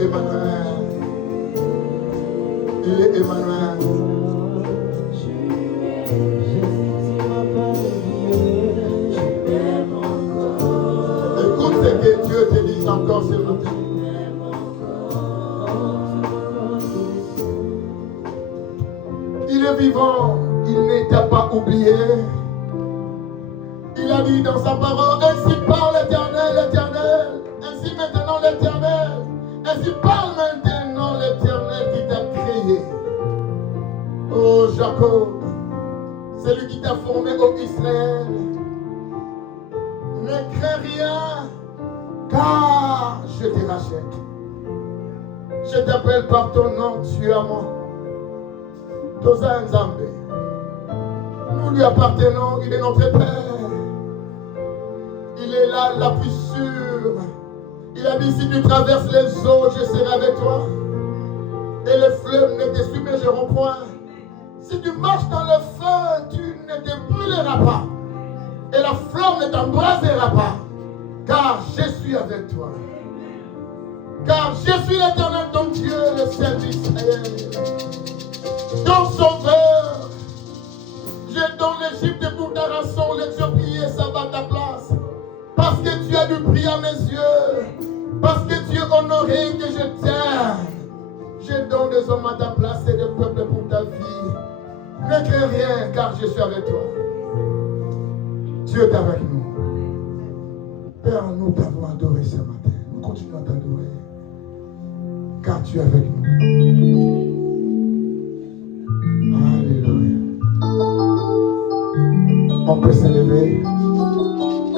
est Emmanuel. Il est Emmanuel. Écoute ce que Dieu te dit encore ce matin. Il est vivant, il ne t'a pas oublié. Il a dit dans sa parole, ainsi parle l'Éternel, l'Éternel. Ainsi maintenant l'Éternel. Ainsi parle maintenant l'Éternel qui t'a créé. Oh Jacob, celui qui t'a formé au Israël. Ne crains rien, car je te rachète. Je t'appelle par ton nom, tu es à moi. Toza Nzambe. Nous lui appartenons, il est notre Père. Il est là, la plus sûre. Il a dit, si tu traverses les eaux, je serai avec toi. Et les fleuves ne te submergeront point. Si tu marches dans le feu, tu ne te brûleras pas. Et la flamme ne t'embrasera pas. Car je suis avec toi. Car je suis l'Éternel, ton Dieu, le Saint d'Israël. Ton sauveur. Je donne l'Égypte pour ta rançon, l'Éthiopie et ça va ta place. Parce que tu as du prix à mes yeux. Parce que tu es honoré que je t'aime. Je donne des hommes à ta place et des peuples pour ta vie. Ne crains rien car je suis avec toi. Dieu est avec nous. Père, nous t'avons adoré ce matin. Nous continuons à t'adorer. Car tu es avec nous. Alléluia. On peut s'élever.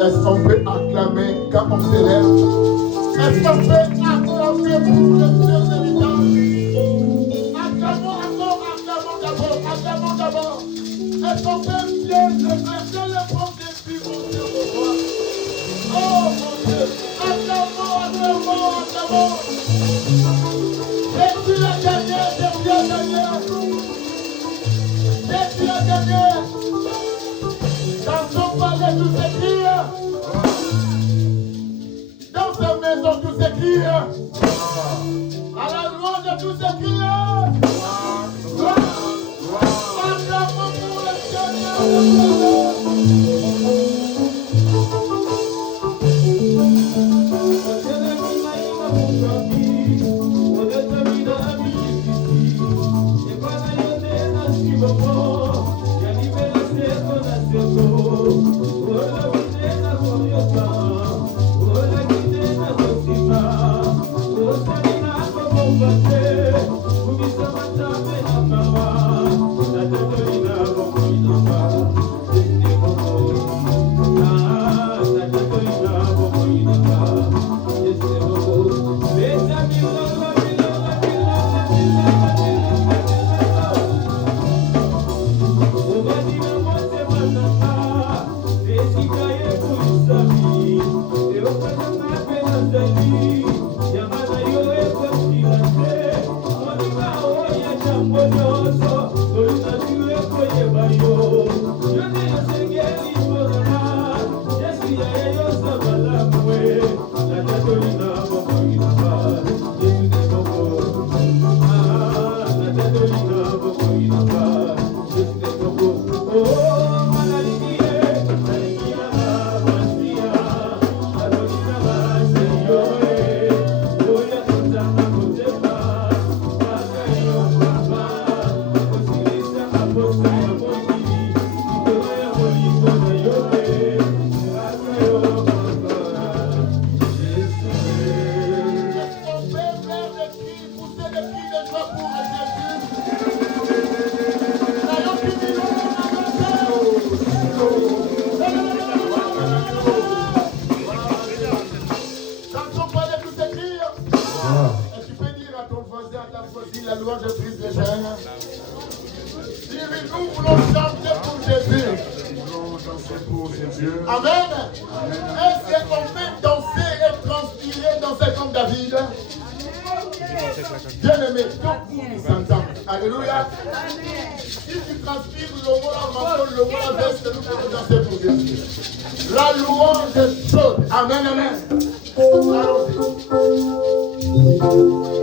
Est-ce qu'on peut acclamer quand on s'élève? Est-ce qu'on peut acclamer pour le Dieu véritable? Acclamons encore, acclamons d'abord. Est-ce qu'on peut bien le prendre des vivants sur vos voix? Oh mon Dieu, acclamons. Jésus a gagné, Jésus a gagné. Jésus a gagné. Dans son palais, tout s'écrit. Dans sa maison, tout s'écrit. À la louange, tout s'écrit. Acclamons pour le Seigneur. La louange est chaude. Amen, amen. Allons-y.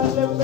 Oh,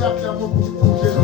chanter, acclamons pour Jésus.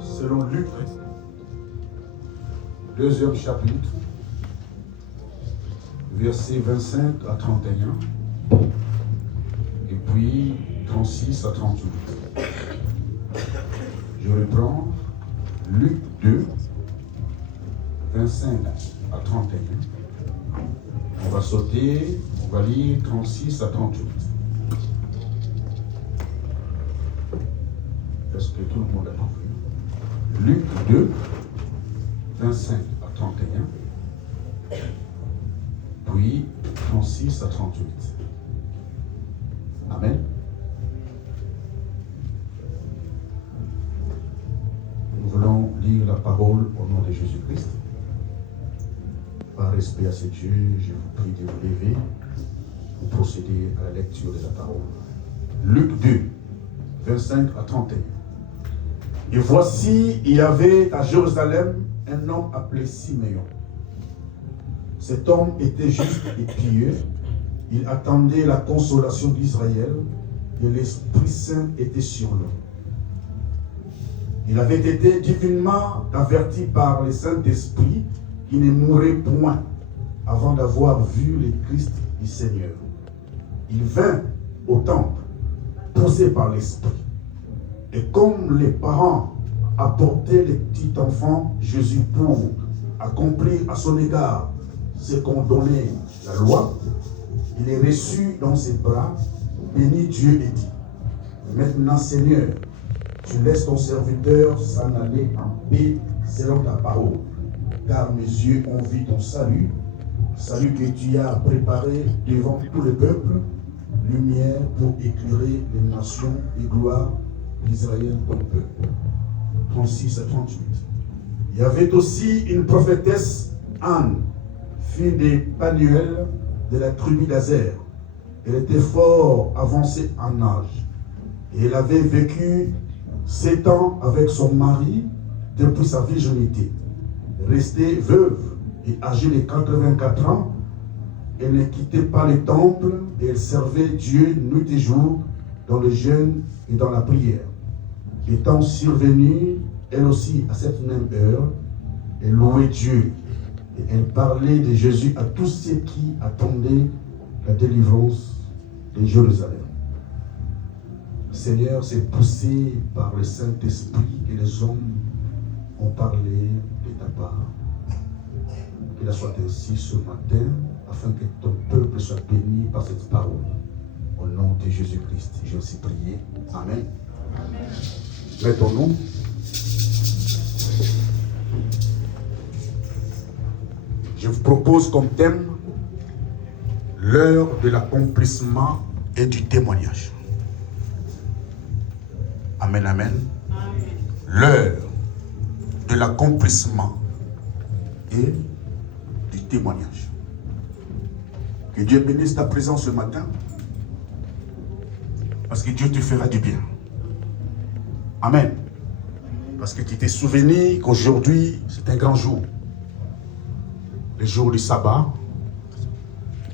Selon Luc, deuxième chapitre, versets 25 à 31, et puis 36 à 38. Je reprends Luc 2, 25 à 31. On va sauter, on va lire 36 à 38. Est-ce que tout le monde a compris? Luc 2, 25 à 31, puis 36 à 38. Amen. Nous voulons lire la parole au nom de Jésus-Christ. Par respect à ce Dieu, je vous prie de vous lever pour procéder à la lecture de la parole. Luc 2, 25 à 31. Et voici, il y avait à Jérusalem un homme appelé Siméon. Cet homme était juste et pieux. Il attendait la consolation d'Israël et l'Esprit Saint était sur lui. Il avait été divinement averti par le Saint-Esprit qu'il ne mourrait point avant d'avoir vu le Christ du Seigneur. Il vint au temple, poussé par l'Esprit. Et comme les parents apportaient le petit enfant Jésus pour accomplir à son égard ce qu'en donnait la loi, il est reçu dans ses bras, bénit Dieu et dit: Maintenant Seigneur, tu laisses ton serviteur s'en aller en paix selon ta parole, car mes yeux ont vu ton salut, salut que tu as préparé devant tout le peuple, lumière pour éclairer les nations et gloire d'Israël, ton peuple. 36 à 38. Il y avait aussi une prophétesse, Anne, fille de Panuel, de la tribu d'Azer. Elle était fort avancée en âge. Et elle avait vécu 7 ans avec son mari depuis sa virginité. Restée veuve et âgée de 84 ans, elle ne quittait pas le temple et elle servait Dieu nuit et jour dans le jeûne et dans la prière. Étant survenue, elle aussi, à cette même heure, elle louait Dieu. Et elle parlait de Jésus à tous ceux qui attendaient la délivrance de Jérusalem. Seigneur, c'est poussé par le Saint-Esprit que les hommes ont parlé de ta part. Qu'il en soit ainsi ce matin, afin que ton peuple soit béni par cette parole. Au nom de Jésus-Christ, j'ai aussi prié. Amen. Amen. Mettons-nous. Je vous propose comme thème l'heure de l'accomplissement et du témoignage. Amen, amen. Amen. L'heure de l'accomplissement et du témoignage. Que Dieu bénisse ta présence ce matin, parce que Dieu te fera du bien. Amen. Parce que tu t'es souvenu qu'aujourd'hui, c'est un grand jour. Le jour du sabbat,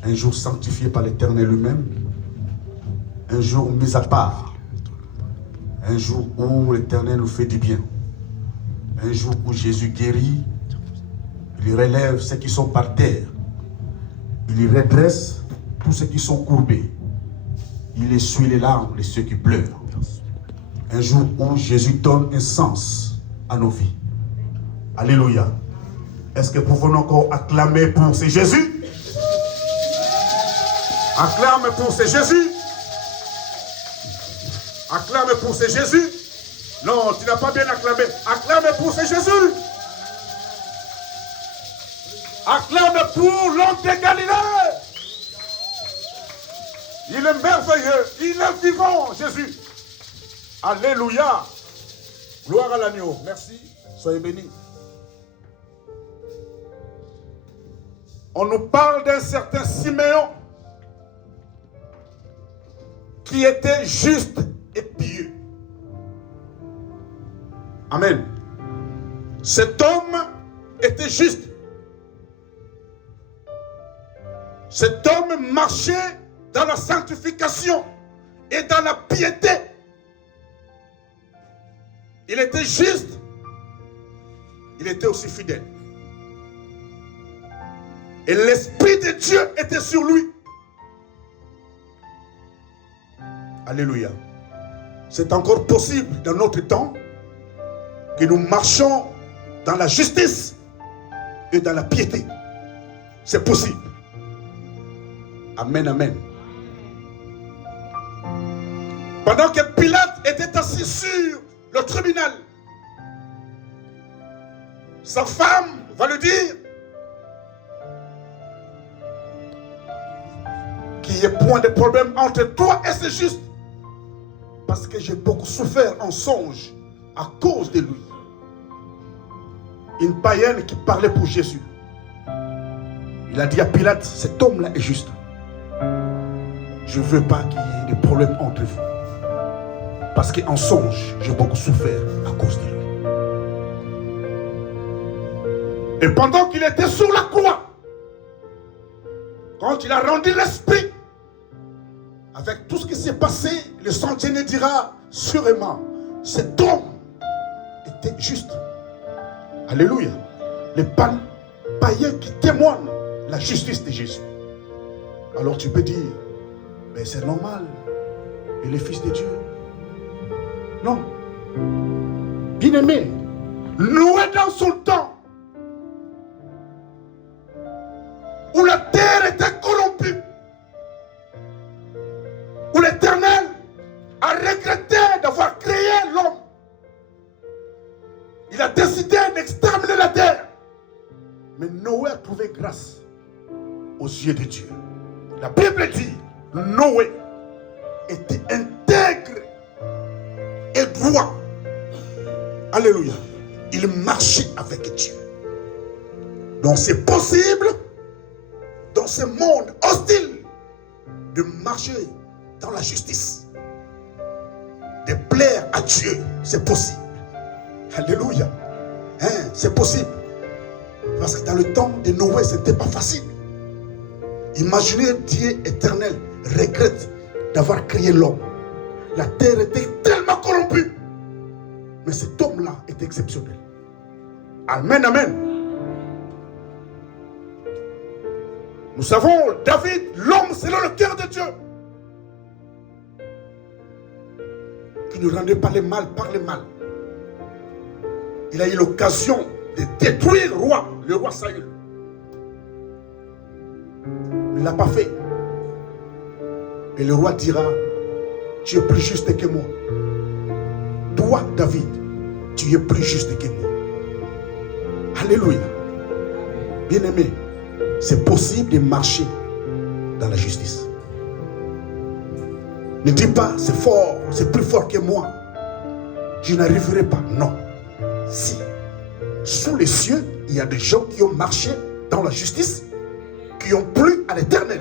un jour sanctifié par l'Éternel lui-même, un jour mis à part, un jour où l'Éternel nous fait du bien, un jour où Jésus guérit, il relève ceux qui sont par terre, il les redresse tous ceux qui sont courbés. Il essuie les larmes de ceux qui pleurent. Un jour où Jésus donne un sens à nos vies. Alléluia. Est-ce que nous pouvons encore acclamer pour ce Jésus? Acclame pour ce Jésus. Acclame pour ce Jésus. Non, tu n'as pas bien acclamé. Acclame pour ce Jésus. Acclame pour l'homme de Galilée. Il est merveilleux. Il est vivant, Jésus. Alléluia. Gloire à l'agneau. Merci. Soyez bénis. On nous parle d'un certain Siméon qui était juste et pieux. Amen. Cet homme était juste. Cet homme marchait dans la sanctification et dans la piété. Il était juste. Il était aussi fidèle. Et l'Esprit de Dieu était sur lui. Alléluia. C'est encore possible dans notre temps que nous marchons dans la justice et dans la piété. C'est possible. Amen, amen. Pendant que Pilate était assis sur le tribunal, sa femme va lui dire qu'il n'y ait point de problème entre toi et ce juste, parce que j'ai beaucoup souffert en songe à cause de lui. Une païenne qui parlait pour Jésus. Il a dit à Pilate, cet homme-là est juste. Je ne veux pas qu'il y ait de problème entre vous. Parce qu'en songe, j'ai beaucoup souffert à cause de lui. Et pendant qu'il était sur la croix, quand il a rendu l'esprit, avec tout ce qui s'est passé, le Saint-Dieu dira sûrement, cet homme était juste. Alléluia. Les païens qui témoignent la justice de Jésus. Alors tu peux dire, mais c'est normal, il est fils de Dieu. Non. Bien-aimé, Noé dans son temps, où la terre était corrompue, où l'Éternel a regretté d'avoir créé l'homme. Il a décidé d'exterminer la terre. Mais Noé a trouvé grâce aux yeux de Dieu. La Bible dit, Noé était intègre et droit. Alléluia. Il marchait avec Dieu. Donc c'est possible, dans ce monde hostile, de marcher dans la justice, de plaire à Dieu. C'est possible. Alléluia. C'est possible. Parce que dans le temps de Noé, ce n'était pas facile. Imaginez Dieu éternel regrette d'avoir créé l'homme. La terre était tellement corrompue. Mais cet homme-là est exceptionnel. Amen, amen. Nous savons, David, l'homme selon le cœur de Dieu, qui ne rendait pas le mal par le mal. Il a eu l'occasion de détruire le roi Saül. Il ne l'a pas fait. Et le roi dira, tu es plus juste que moi. Toi, David, tu es plus juste que moi. Alléluia. Bien-aimé, c'est possible de marcher dans la justice. Ne dis pas, c'est fort, c'est plus fort que moi. Je n'arriverai pas. Non. Si, sous les cieux, il y a des gens qui ont marché dans la justice, qui ont plu à l'Éternel,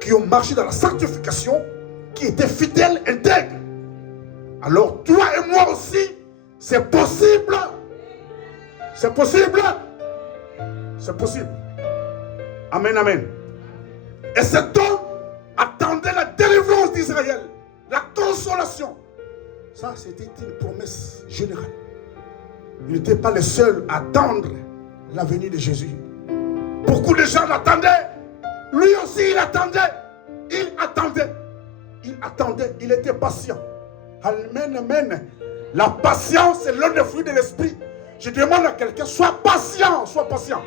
qui ont marché dans la sanctification, qui étaient fidèles, intègres. Alors toi et moi aussi, c'est possible. C'est possible. C'est possible. Amen, amen. Et cet homme attendait la délivrance d'Israël, la consolation. Ça, c'était une promesse générale. Il n'était pas le seul à attendre la venue de Jésus. Beaucoup de gens l'attendaient. Lui aussi, il attendait. il attendait. Il attendait, il était patient. Amen, amen. La patience, c'est l'un des fruits de l'esprit. Je demande à quelqu'un, sois patient, sois patient.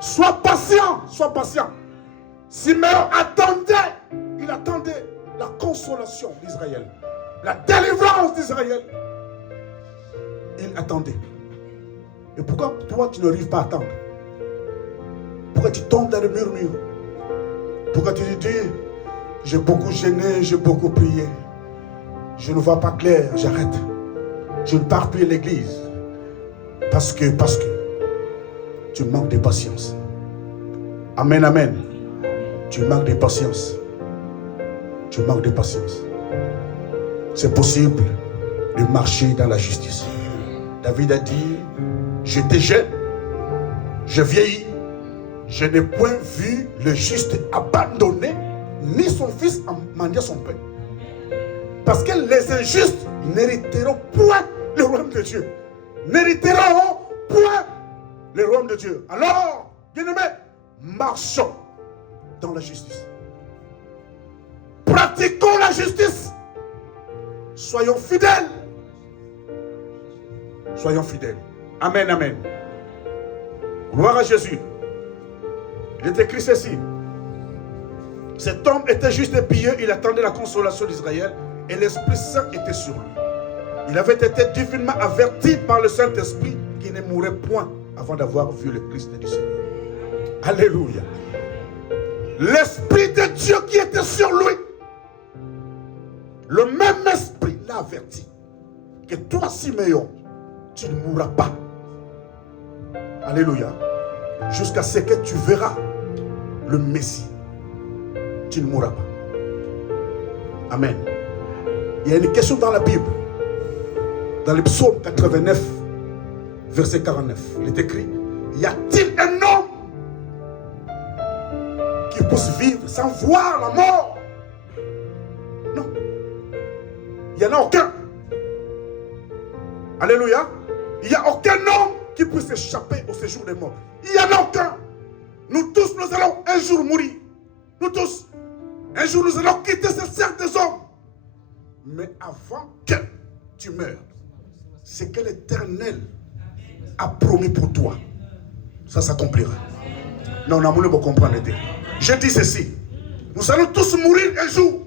Sois patient, sois patient. Siméon attendait, il attendait la consolation d'Israël, la délivrance d'Israël. Il attendait. Et pourquoi toi tu n'arrives pas à attendre? Pourquoi tu tombes dans le murmure? Pourquoi tu te dis, j'ai beaucoup gêné, j'ai beaucoup prié. Je ne vois pas clair, j'arrête. Je ne pars plus à l'église. Parce que tu manques de patience. Amen, amen. Tu manques de patience. Tu manques de patience. C'est possible de marcher dans la justice. David a dit, j'étais jeune, je vieillis, je n'ai point vu le juste abandonné, ni son fils mendier son pain. Parce que les injustes n'hériteront point le royaume de Dieu. N'hériteront point le royaume de Dieu. Alors, bien-aimés, marchons dans la justice. Pratiquons la justice. Soyons fidèles. Soyons fidèles. Amen, amen. Gloire à Jésus. Il est écrit ceci. Cet homme était juste et pieux, il attendait la consolation d'Israël et l'Esprit Saint était sur lui. Il avait été divinement averti par le Saint-Esprit qu'il ne mourrait point avant d'avoir vu le Christ du Seigneur. Alléluia. L'Esprit de Dieu qui était sur lui, le même Esprit l'a averti que toi, Siméon, tu ne mourras pas. Alléluia. Jusqu'à ce que tu verras le Messie. Tu ne mourras pas. Amen. Il y a une question dans la Bible. Dans le psaume 89, verset 49. Il est écrit, y a-t-il un homme qui puisse vivre sans voir la mort? Non. Il n'y en a aucun. Alléluia. Il n'y a aucun homme qui puisse échapper au séjour des morts. Il n'y en a aucun. Nous tous, nous allons un jour mourir. Nous tous. Un jour, nous allons quitter ce cercle des hommes. Mais avant que tu meurs, ce que l'Éternel a promis pour toi, ça s'accomplira. Non, on ne peut comprendre. Je dis ceci. Nous allons tous mourir un jour.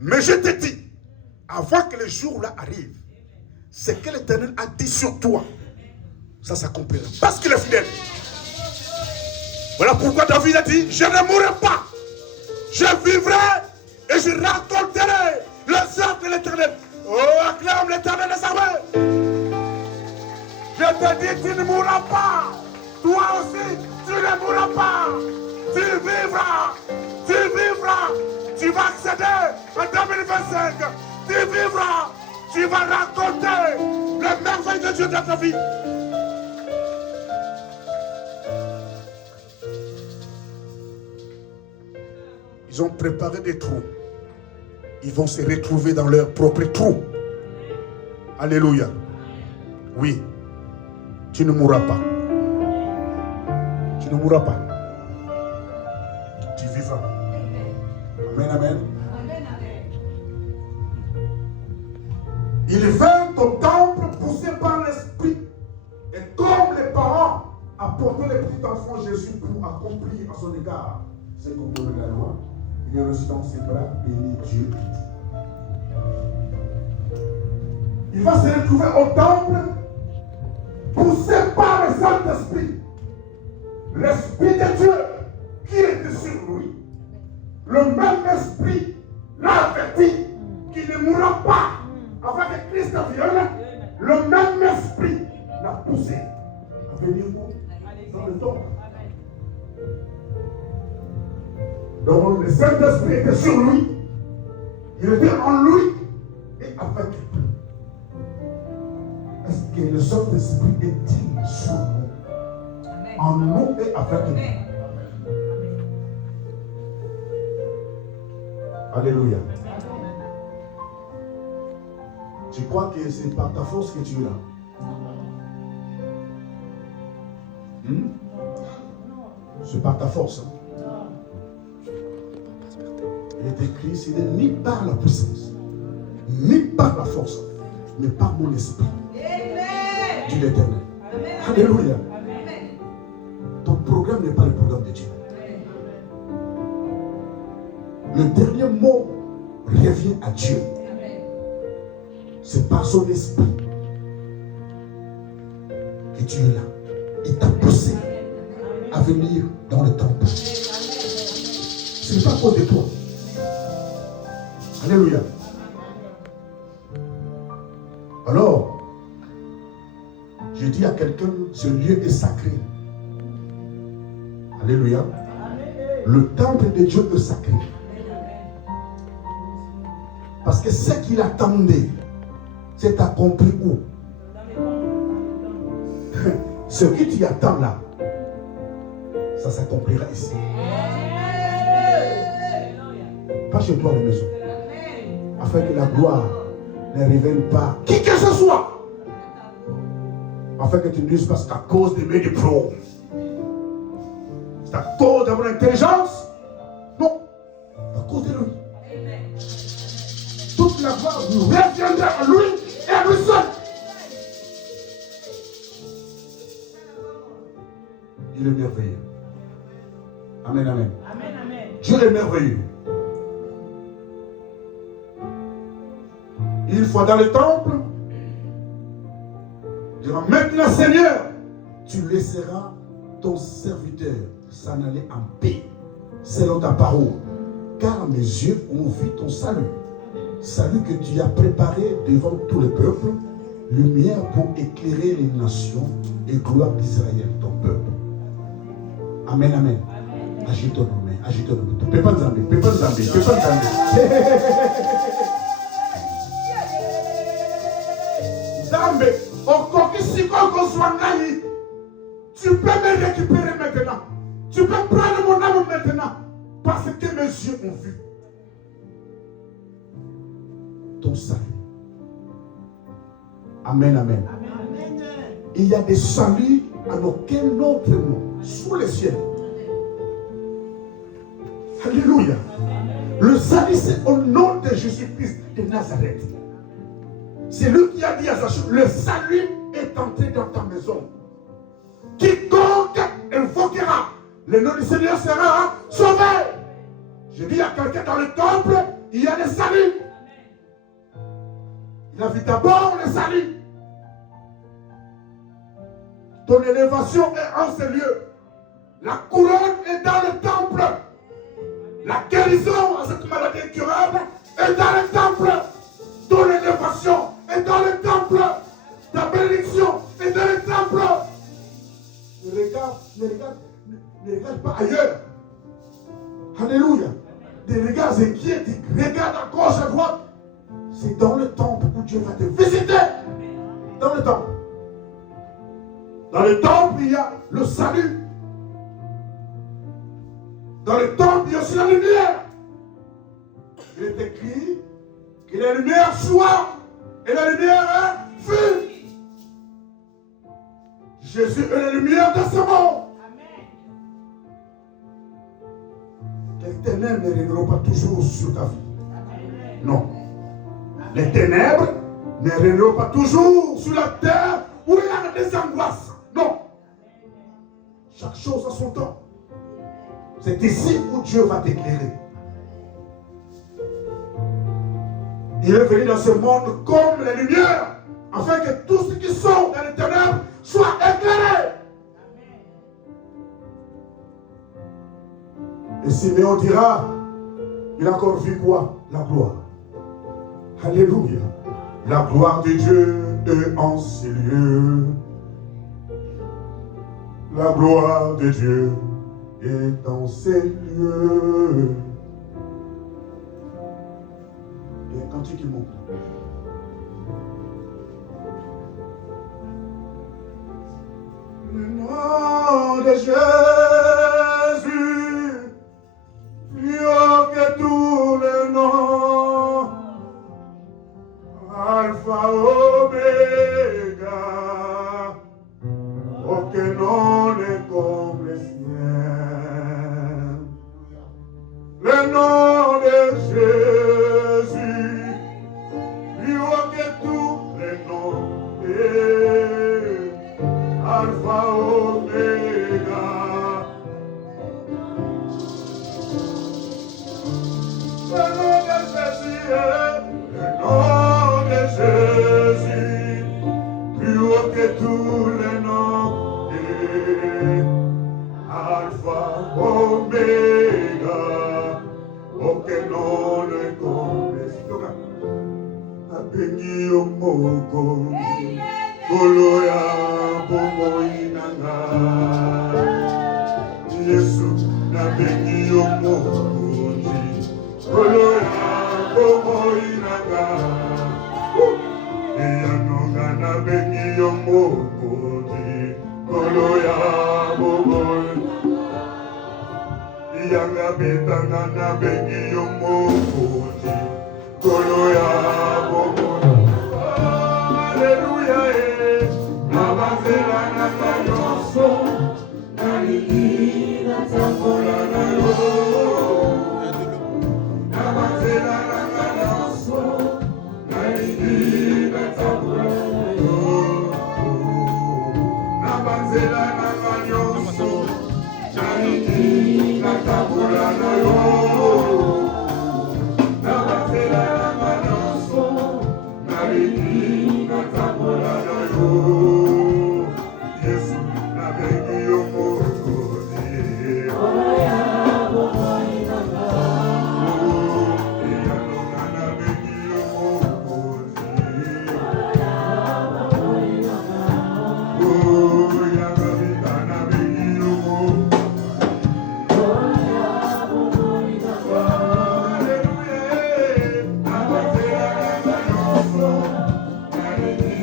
Mais je te dis, avant que le jour-là arrive, ce que l'Éternel a dit sur toi, ça s'accomplira. Parce qu'il est fidèle. Voilà pourquoi David a dit, je ne mourrai pas. Je vivrai et je raconterai les œuvres de l'Éternel. Oh, acclame l'Éternel des armées. Je te dis, tu ne mourras pas. Toi aussi, tu ne mourras pas. Tu vivras. Tu vivras. Tu vas accéder en 2025. Tu vivras. Tu vas raconter les merveilles de Dieu dans ta vie. Ils ont préparé des trous. Ils vont se retrouver dans leur propre trou. Alléluia. Oui. Tu ne mourras pas. Tu ne mourras pas. Tu vivras. Amen, amen. Il vint au temple poussé par l'Esprit. Et comme les parents apportaient le petit enfant Jésus pour accomplir à son égard ce qu'on voulait la loi, il est reçu dans ses bras, béni Dieu. Il va se retrouver au temple, poussé par le Saint-Esprit. L'Esprit de Dieu qui était sur lui. Le même Esprit l'a averti qu'il ne mourra pas avant que Christ vienne. Le même Esprit l'a poussé à venir où? Dans le temple. Donc le Saint-Esprit était sur lui, il était en lui et avec lui. Est-ce que le Saint-Esprit est-il sur nous? Amen. En nous et avec nous? Amen. Alléluia. Amen. Tu crois que c'est par ta force que tu es là? C'est par ta force. Hein? Il est écrit, ce n'est ni par la puissance, ni par la force, mais par mon esprit, dit l'Éternel. Alléluia. Ton programme n'est pas le programme de Dieu. Le dernier mot revient à Dieu. C'est par son esprit que tu es là. Il t'a poussé à venir dans le temple. Ce n'est pas à cause de toi. Alléluia. Alors, je dis à quelqu'un, ce lieu est sacré. Alléluia. Le temple de Dieu est sacré. Parce que ce qu'il attendait, c'est accompli où? Ce qui t'y attend là, ça s'accomplira ici. Pas chez toi à la maison. Afin que la gloire ne revienne pas qui que ce soit. Afin que tu ne dises pas c'est à cause de mes diplômes. C'est à cause de mon intelligence. Non. C'est à cause de lui. Toute la gloire reviendra à lui et à lui seul. Il est merveilleux. Amen, amen. Amen, amen. Dieu est merveilleux. Une fois dans le temple, il dira maintenant Seigneur, tu laisseras ton serviteur s'en aller en paix, selon ta parole, car mes yeux ont vu ton salut. Salut que tu as préparé devant tout le peuple, lumière pour éclairer les nations et gloire d'Israël, ton peuple. Amen, amen. Agite ton nom, agite ton nom. Pépan Zambé, Pépan Zambé, Pépan Zambé. Zambé, encore ici, qu'on soit naïf, tu peux me récupérer maintenant. Tu peux prendre mon âme maintenant, parce que mes yeux ont vu ton salut. Amen, amen. Il y a des saluts à aucun autre nom sous les cieux. Alléluia. Le salut, c'est au nom de Jésus-Christ de Nazareth. C'est lui qui a dit à Zachée, le salut est entré dans ta maison. Quiconque invoquera le nom du Seigneur sera sauvé. Je dis à quelqu'un dans le temple, il y a des saluts. Il a vu d'abord le salut. Ton élévation est en ce lieu. La couronne est dans le temple. La guérison à cette maladie incurable est dans le temple. Ton élévation est dans le temple. Ta bénédiction est dans le temple. Ne regarde pas ailleurs. Alléluia. Des regards inquiets, regarde à gauche, à droite. C'est dans le temple où Dieu va te visiter. Dans le temple. Dans le temple, il y a le salut. Dans le temple, il y a aussi la lumière. Il est écrit que la lumière soit et la lumière fut. Jésus est la lumière de ce monde. Les ténèbres ne régneront pas toujours sur ta vie. Non. Les ténèbres ne régneront pas toujours sur la terre où il y a des angoisses. Non. Chaque chose a son temps. C'est ici où Dieu va t'éclairer. Il est venu dans ce monde comme la lumière, afin que tous ceux qui sont dans les ténèbres soient éclairés. Et Siméon dira, il a encore vu quoi? La gloire. Alléluia. La gloire de Dieu est en ces lieux. La gloire de Dieu est dans ces lieux. Il y a un cantique qui monte. Le nom de Jésus, plus haut que tous les noms. Alpha, Omega, aucun nom n'est comme le sien. Le nom de Alpha, Omega. Le nom de Jésus, le nom de Jésus, plus haut que tous les noms. Alpha, Omega, aucun nom ne connaît. Abengi omoko, koloya bomo inanga. Yesu, abengi omoko, koloya bomo inanga. Eyanonga abengi omoko, koloya bomo inanga. Yanga betanga na bengi omoko, koloya bomo. Alléluia, nabazela na nyonso, naliki na tambola na yo. Nabazela na nyonso, naliki na tambola na yo. Nabazela na nyonso, naliki na tambola na yo. Nabazela na nyonso, naliki na tambola na yo. Yesu nabengi yo mokonzi. Koloya bomo inanga. Eyanonga nabengi yo mokonzi. Koloya bomo inanga. Yanga bita nabengi yo mokonzi. Koloya bomo inanga. Alléluia, nabazela na nyonso, naliki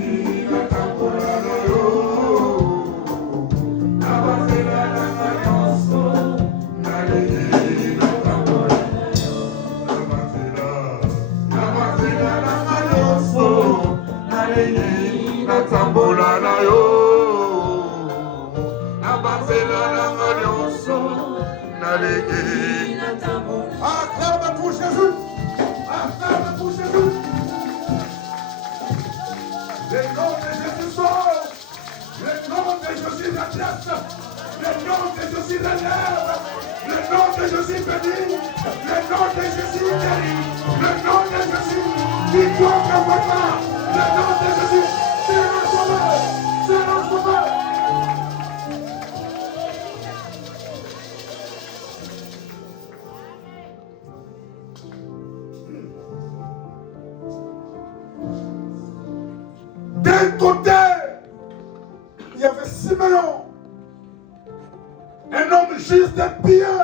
na tambola na yo. Nabazela na nyonso, naliki na tambola na yo. Nabazela na nyonso, naliki na tambola na yo. Nabazela na nyonso, naliki na tambola. Acclame pour Jésus. Acclame pour Jésus. Le nom de Jésus sauve. Le nom de Jésus redresse. Le nom de Jésus relève. Le nom de Jésus bénit. Le nom de Jésus guérit. Le nom de Jésus victoire ne voit pas. Le nom de Jésus, c'est un sauveur. C'est un sauveur. D'un côté, il y avait Simeon, un homme juste et pieux.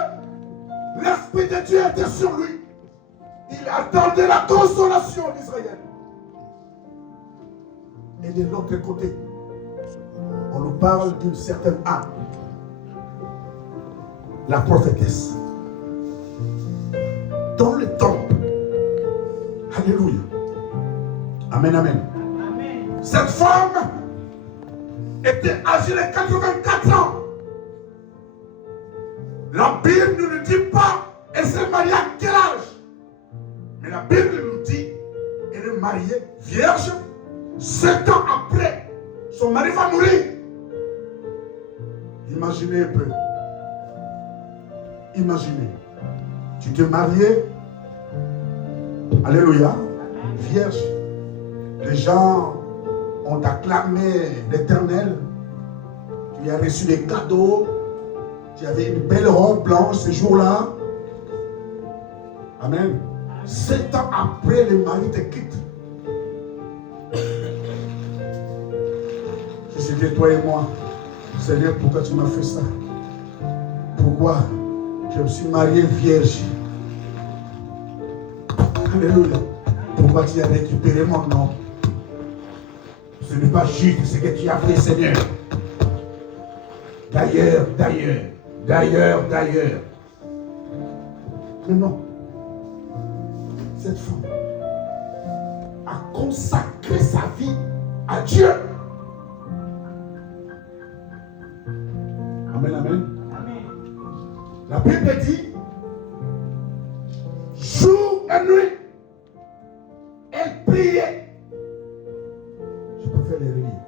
L'Esprit de Dieu était sur lui. Il attendait la consolation d'Israël. Et de l'autre côté, on nous parle d'une certaine Anne, la prophétesse, dans le temple. Alléluia. Amen, amen. Cette femme était âgée de 84 ans. La Bible ne nous dit pas elle s'est mariée à quel âge. Mais la Bible nous dit qu'elle est mariée vierge. 7 ans après, son mari va mourir. Imaginez un peu. Imaginez. Tu t'es marié. Alléluia. Vierge. Les gens ont acclamé l'Éternel. Tu as reçu des cadeaux. Tu avais une belle robe blanche ce jour-là. Amen. 7 ans après, le mari te quitte. Si c'était toi et moi, Seigneur, pourquoi tu m'as fait ça? Pourquoi je me suis marié vierge? Alléluia. Pourquoi tu as récupéré mon nom? Ce n'est pas juste ce que tu as fait, Seigneur. D'ailleurs. Mais non. Cette femme a consacré sa vie à Dieu. Amen, amen. La Bible dit, jour et nuit, elle priait. Je peux faire les relire.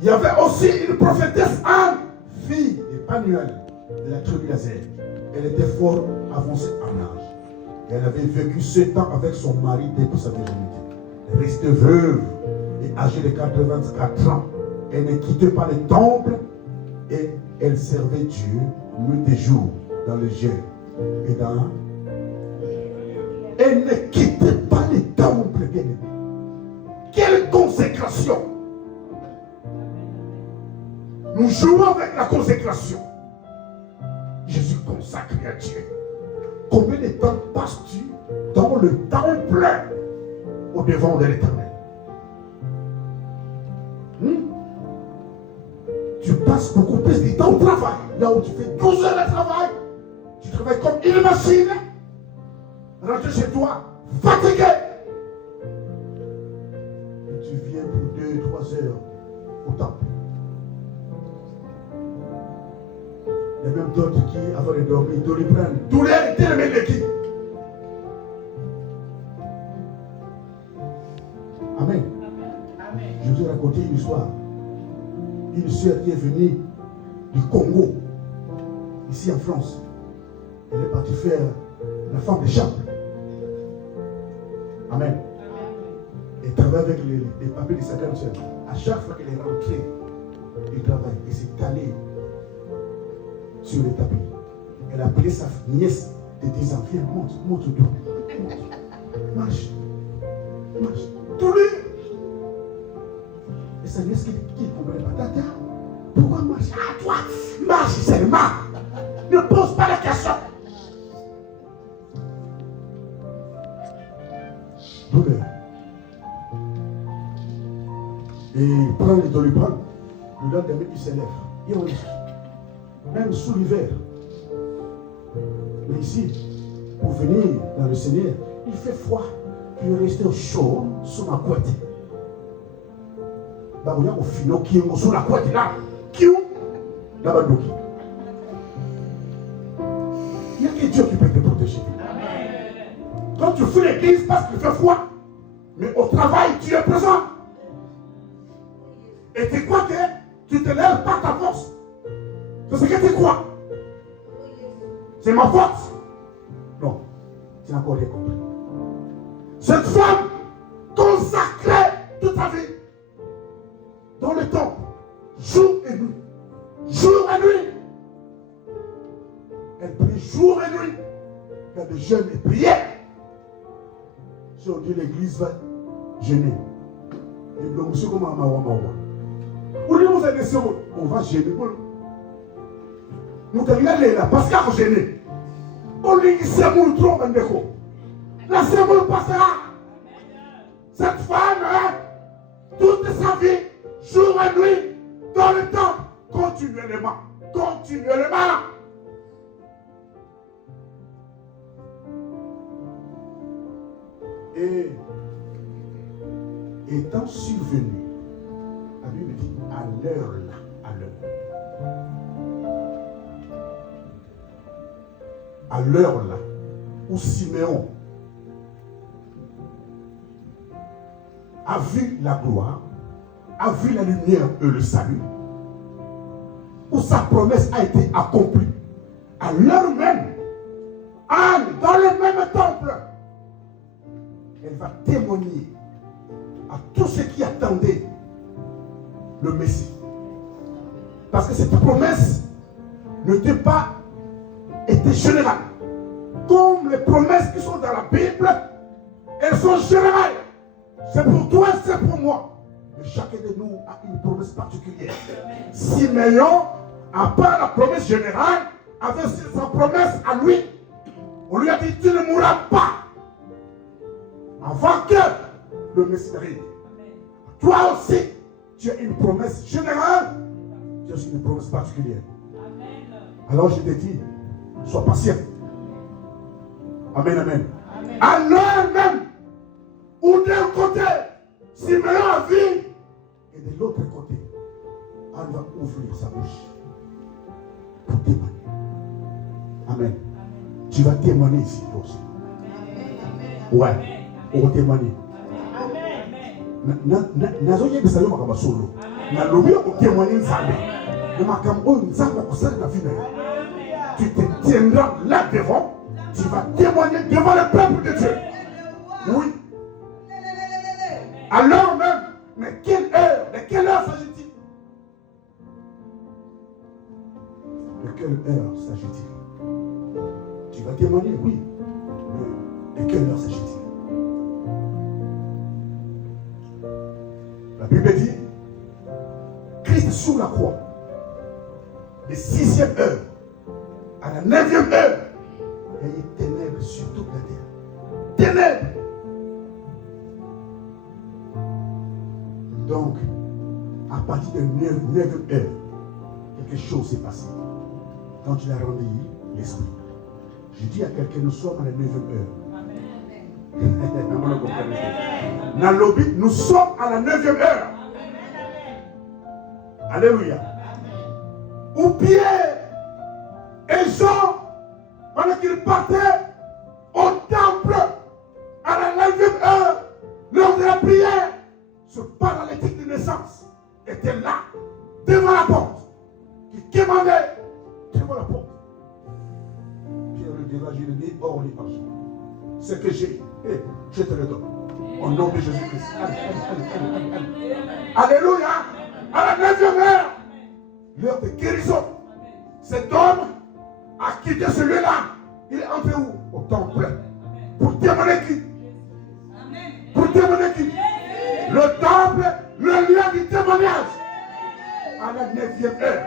Il y avait aussi une prophétesse Anne, fille de Panuel, de la tribu d'Azer. Elle était fort avancée en âge. Et elle avait vécu 7 ans avec son mari depuis sa virginité. Elle restait veuve et âgée de 84 ans. Elle ne quittait pas le temple et elle servait Dieu nuit et jour dans le jeûne et dans... Elle ne quittait pas le temple, bien-aimé. Quelle consécration! Nous jouons avec la consécration. Je suis consacré à Dieu. Combien de temps passes-tu dans le temple au devant de l'Éternel? Tu passes beaucoup plus de temps au travail. Là où tu fais 12 heures de travail, tu travailles comme une machine. Rentre chez toi, fatigué. Et tu viens pour 2-3 heures au temple. Il y a même d'autres qui, avant de dormir, ils prennent tous les termes l'équipe. Amen. Amen. Je vous ai raconté une histoire. Une soeur qui est venue du Congo, ici en France. Elle est partie faire la femme de chambre. Amen. Elle travaille avec les papiers de sa grande soeur. À chaque fois qu'elle est rentrée, elle travaille. Et s'est allée sur le tapis. Elle a appelé sa nièce de 10 ans. Viens, monte tout. Marche. Tout lui. Et sa nièce qui ne comprenait pas. Tata, pourquoi marcher? Ah, toi, marche seulement. Ne pose pas la question. Douleur. Et il prend les doliprane. Le lendemain, il s'élève. Il relève. Même sous l'hiver. Mais ici, pour venir dans le Seigneur, il fait froid. Il est resté au chaud sous ma couette. Bah, au final, qui est sous la couette là. Qui est là-bas. Il n'y a que Dieu qui peut te protéger. Quand tu fous l'église parce qu'il fait froid, mais au travail, tu es présent. Et tu crois que tu te lèves par ta force. C'est ce que tu crois. C'est ma force. Non, tu n'as encore rien compris. Cette femme consacrée toute sa vie dans le temple, jour et nuit. Jour et nuit. Elle prie jour et nuit. Il y a des jeûnes et prières. Si on dit l'église va jeûner. Et le monsieur comme on va gêner. Nous devons aller là parce qu'on va gêner. On lui dit c'est mon trop mandeko. La semoule passera. Cette femme, toute sa vie, jour et nuit, dans le temple, continuellement. Et étant survenu, la Bible dit à l'heure là, à l'heure là, où Siméon a vu la gloire, a vu la lumière et le salut, où sa promesse a été accomplie, à l'heure même, Anne, dans le même temple, elle va témoigner à tous ceux qui attendaient le Messie. Parce que cette promesse n'était pas été générale. Comme les promesses qui sont dans la Bible, elles sont générales. C'est pour toi, c'est pour moi. Mais chacun de nous a une promesse particulière. Siméon, à part la promesse générale, avait aussi sa promesse à lui. On lui a dit, tu ne mourras pas avant que le Messie arrive. Toi aussi, tu as une promesse générale, tu as aussi une promesse particulière. Alors je te dis, sois patient. Amen, amen. À l'heure même, où d'un côté, Siméon a vu, et de l'autre côté, Anne va ouvrir sa bouche pour témoigner. Amen. Tu vas témoigner ici aussi. Ouais, on va témoigner. Nazoye bisayo makaba solo. Tu te tiendras là devant, tu vas témoigner devant le peuple de Dieu. Oui. Alors même, mais de quelle heure s'agit-il? De quelle heure s'agit-il? Tu vas témoigner, oui. Mais de quelle heure s'agit-il? La Bible dit, Christ sur la croix, de 6e heure à la 9e heure, il y a eu ténèbres sur toute la terre. Ténèbres! Donc, à partir de 9e heure, quelque chose s'est passé. Quand il a rendu l'esprit. Je dis à quelqu'un, nous sommes à la 9e heure. Amen. Nous sommes à la 9e heure. Alléluia. Où Pierre et Jean, pendant qu'ils partaient au temple à la 9e heure, lors de la prière, ce paralytique de naissance était là, devant la porte, qui demandait devant la porte. Pierre le dira, je le dis, hors les marches. Ce que j'ai, je te le donne. Au nom de Jésus-Christ. Allez. Alléluia. À la 9e heure, l'heure de guérison. Cet homme a quitté celui-là. Il est entré où? Au temple. Pour témoigner qui? Pour témoigner qui? Le temple, le lieu du témoignage. À la 9e heure,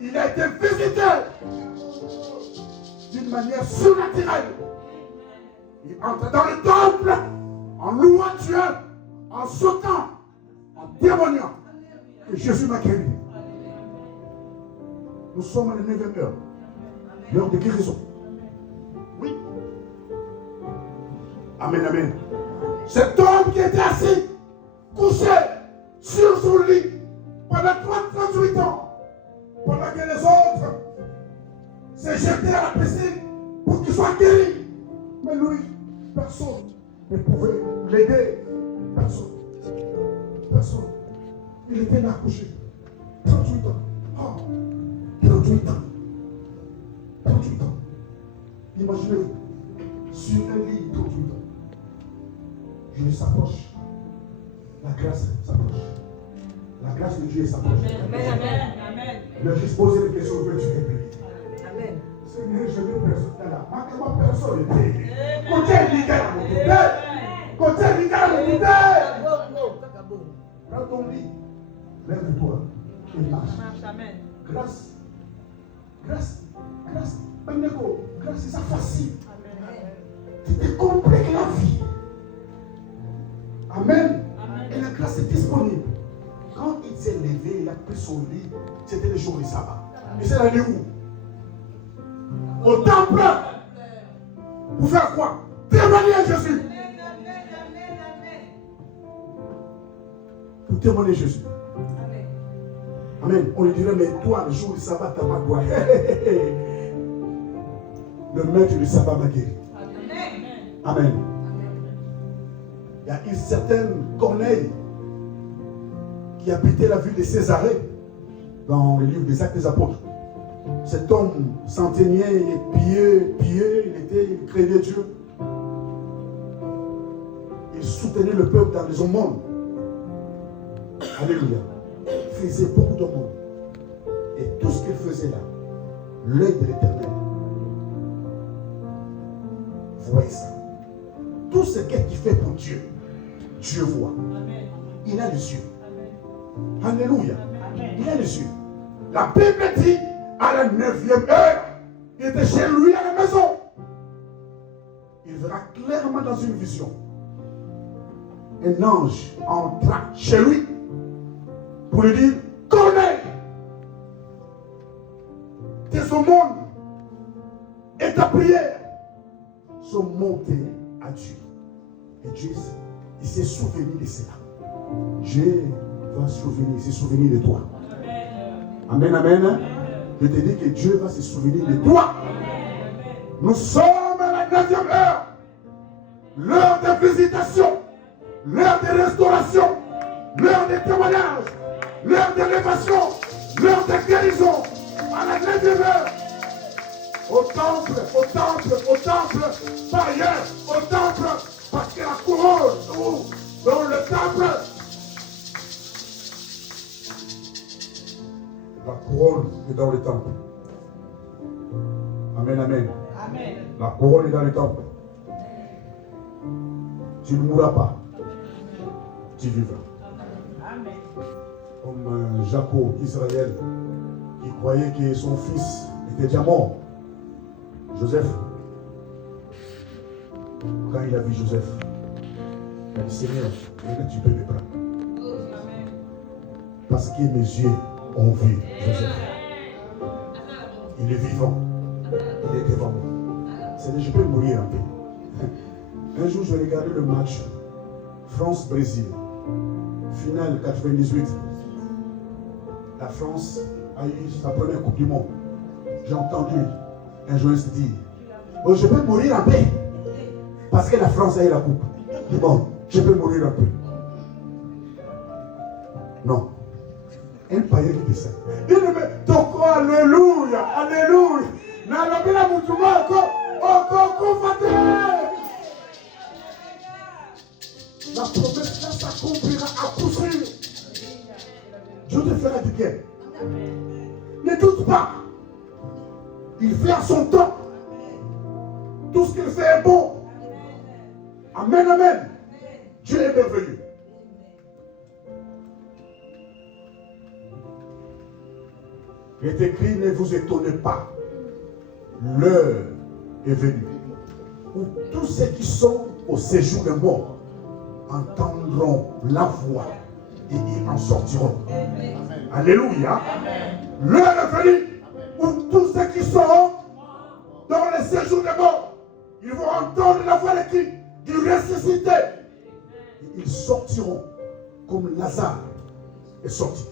il a été visité d'une manière surnaturelle. Il entre dans le temple en louant Dieu, en sautant, en témoignant que Jésus m'a guéri. Nous sommes à la 9e heure, l'heure de guérison. Oui. Amen, amen. Cet homme qui était assis, couché sur son lit pendant 38 ans, pendant que les autres s'est jeté à la piscine pour qu'il soit guéri. Mais lui, personne ne pouvait l'aider. Personne. Personne. Il était là couché. 38 ans. Oh, 38 ans. 38 ans. Imaginez-vous, sur un lit 38 ans. Dieu s'approche. La grâce s'approche. La grâce de Dieu s'approche. Amen. Amen. Il a juste posé une question, veux-tu être béni? Amen. Seigneur, je veux personne là. Manque-moi personne de paix. Côté l'idée à mon côté. Côté l'idée à mon côté. Prends ton lit. Lève-toi et marche. Amen. Grâce. Grâce. Grâce. Grâce, c'est ça facile. C'était compliqué la vie. Amen. Amen. Et la grâce est disponible. Quand il s'est levé, il a pris son lit. C'était le jour du sabbat. Et c'est allé où? Au temple. Pour faire quoi? Témoigner à Jésus. Pour témoigner à Jésus. Amen. Amen. On lui dirait, mais toi, le jour du sabbat, tu n'as pas droit. Le maître du sabbat m'a guéri. Amen. Amen. Il y a une certaine Corneille qui habitait la ville de Césarée dans le livre des Actes des Apôtres. Cet homme centenier et pieux, il craignait Dieu. Il soutenait le peuple dans les aumônes. Alléluia. Il faisait beaucoup d'aumônes. Et tout ce qu'il faisait là, l'œil de l'Éternel voyait ça. Tout ce qu'il fait pour Dieu, Dieu voit. Amen. Il a les yeux. Amen. Alléluia. Amen. Il a les yeux. La Bible dit, à la 9e heure, il était chez lui à la maison. Il verra clairement dans une vision. Un ange entra chez lui pour lui dire, Corneille, tes aumônes et ta prière sont montées à Dieu. Et Dieu, il s'est souvenu de cela. Dieu va se souvenir de toi. Amen, amen. Je te dis que Dieu va se souvenir de toi. Nous sommes à la 9e heure. L'heure de visitation. L'heure de restauration. L'heure de témoignage. l'heure d'élévation, l'heure de guérison, à la 9e heure. Au temple, pas ailleurs, au temple, parce que la couronne, dans le temple, la couronne est dans le temple. Amen, amen. Amen. La couronne est dans le temple. Tu ne mourras pas, tu vivras. Amen. Comme Jacob, Israël, qui croyait que son fils était déjà mort. Joseph, quand il a vu Joseph, il a dit Seigneur, maintenant tu peux me prendre. Parce que mes yeux ont vu Joseph. Il est vivant. Il est devant moi. Seigneur, je peux mourir en paix. Un jour, je regardais le match France-Brésil, finale 98. La France a eu sa première Coupe du Monde. J'ai entendu un journaliste dire oh, je peux mourir en paix parce que la France a eu la coupe du monde. Je peux mourir en paix. Non. Un païen qui dit ça. Dis-le, toko, alléluia, alléluia. Nalobila mutuma oko fate. La promesse là s'accomplira à coup sûr. Dieu te fera du bien. Ne doute pas. Il fait à son temps. Tout ce qu'il fait est bon. Amen, amen. Dieu est merveilleux. Il est écrit, ne vous étonnez pas. L'heure est venue où tous ceux qui sont au séjour des morts entendront la voix et ils en sortiront. Amen. Alléluia. L'heure est venue où tous ceux qui sont dans le séjour des morts, ils vont entendre la voix de qui? Du ressuscité. Et ils sortiront comme Lazare est sorti.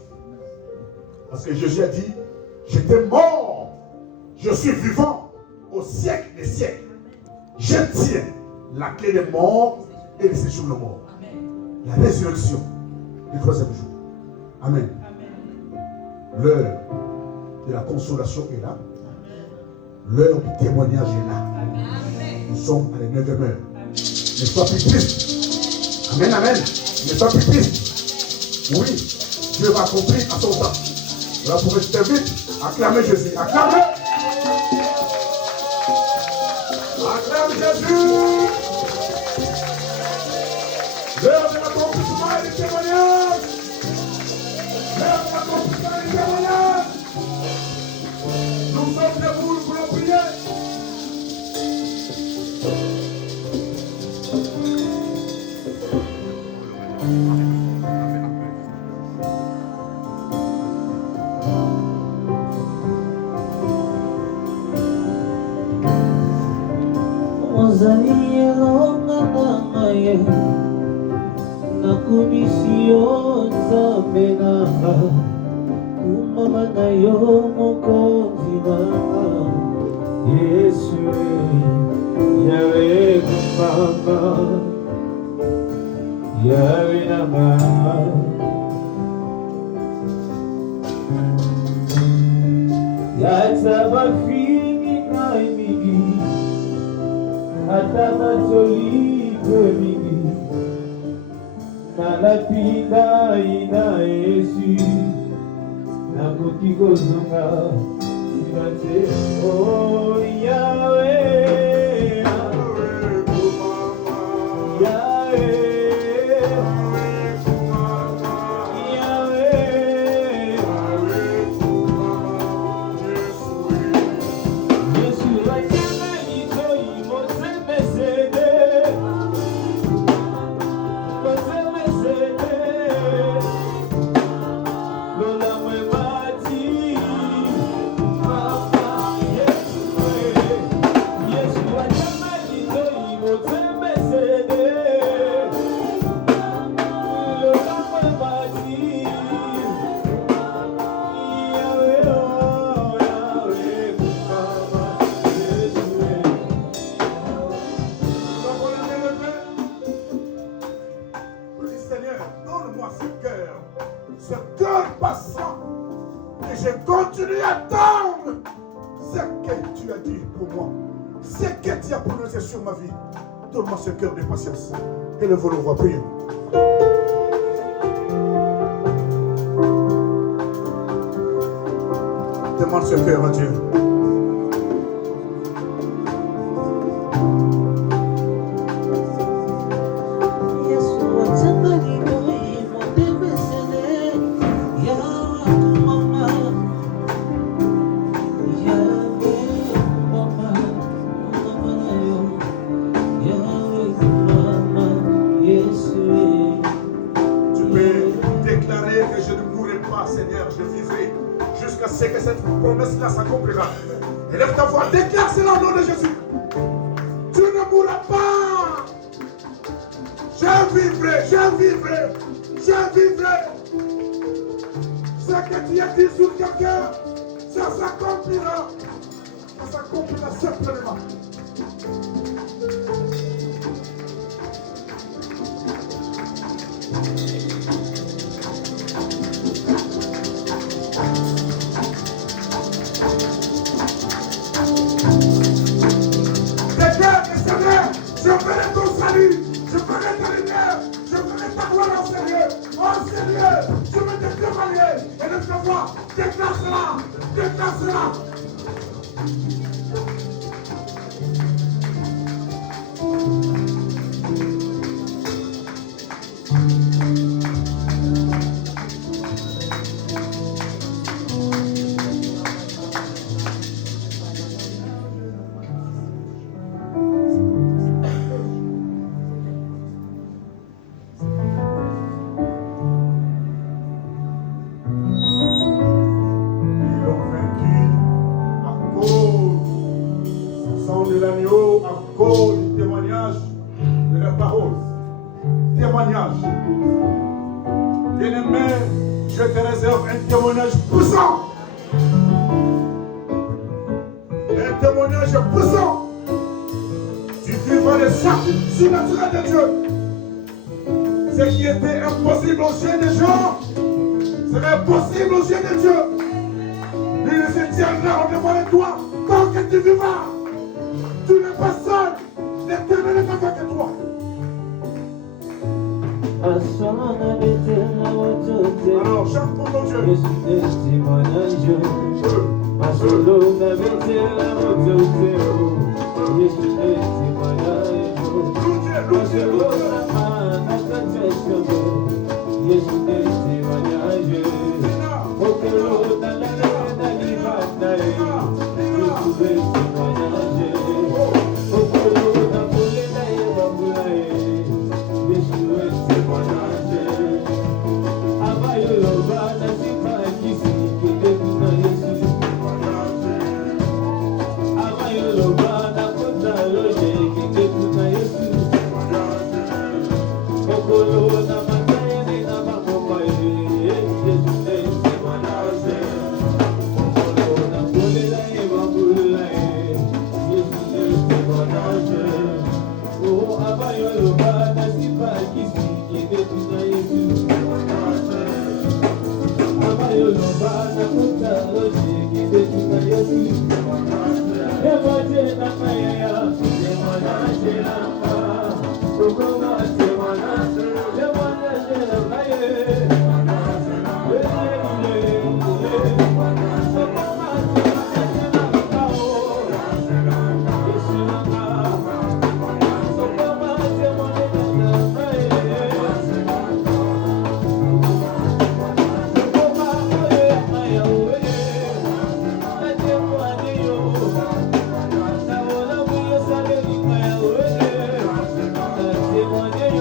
Parce que Jésus a dit, j'étais mort, je suis vivant au siècle des siècles. Je tiens la clé des morts et des séjours des morts. La résurrection du troisième jour. Amen. L'heure de la consolation est là. L'heure du témoignage est là. Nous sommes à la 9e heure. Ne sois plus triste. Amen, amen. Ne sois plus triste. Oui, Dieu va accomplir à son temps. Voilà pourquoi je t'invite à acclamer Jésus. Acclame. Acclame Jésus. L'heure de l'accomplissement et du témoignage. L'heure de l'accomplissement et du témoignage. Nous sommes debout pour la prière. Nakumisio nzambe nanga kumama na yo mokonzi nanga Yesu Yawe kumama Yawe nanga Yata mafingi na mingi Ata matoli mingi Nalapinda ina Yesu Nakoki kozonga Sibate Oh Yahweh Yahweh ce cœur passant. Et je continue à attendre ce que tu as dit pour moi. Ce que tu as prononcé sur ma vie. Donne-moi ce cœur de patience. Et le volet va prier. Demande ce cœur à Dieu. C'est que cette promesse-là s'accomplira. Élève ta voix, déclare cela au nom de Jésus. Tu ne mourras pas. Je vivrai, je vivrai, je vivrai. Ce que tu as dit sur quelqu'un, ça s'accomplira. Ça s'accomplira simplement. Je ferai ton salut, je ferai ta lumière, je ferai ta gloire en sérieux. En sérieux, je vais te témoigner. Et de ta voix, déclare cela, déclare cela. Bien-aimé, je te réserve un témoignage puissant. Un témoignage puissant. Tu vivras les actes surnaturels de Dieu. Ce qui était impossible aux yeux des gens serait possible aux yeux de Dieu. Il se tiendra devant de toi tant que tu vivras. Tu n'es pas seul. L'Éternel est avec toi. Alors chante pour ton Dieu. Témoigner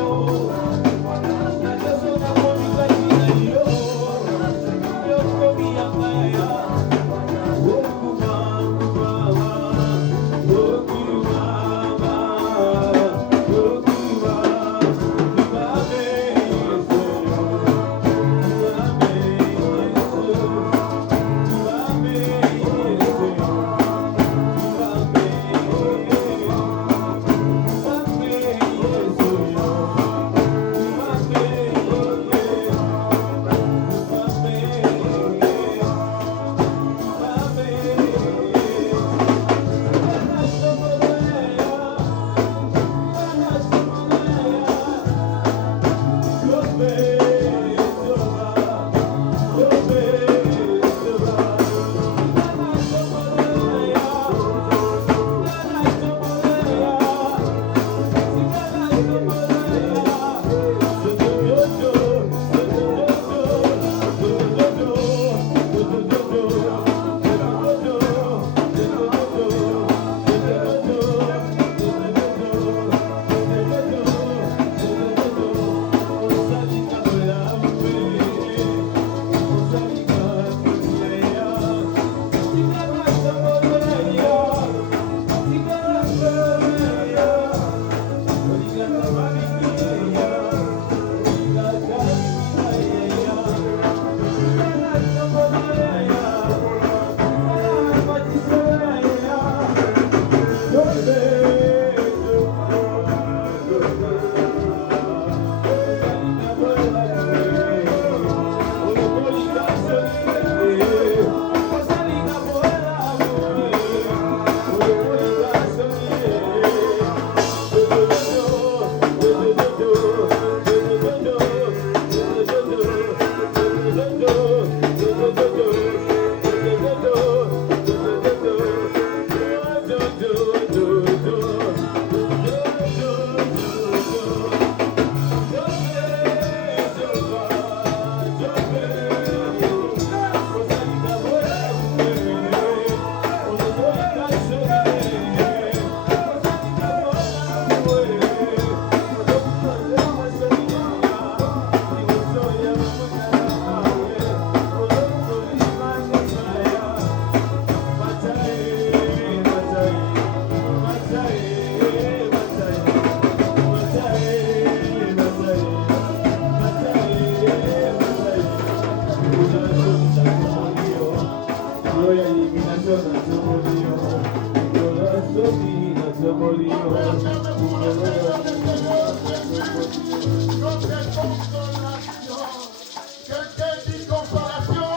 Quelqu'un dit consolation.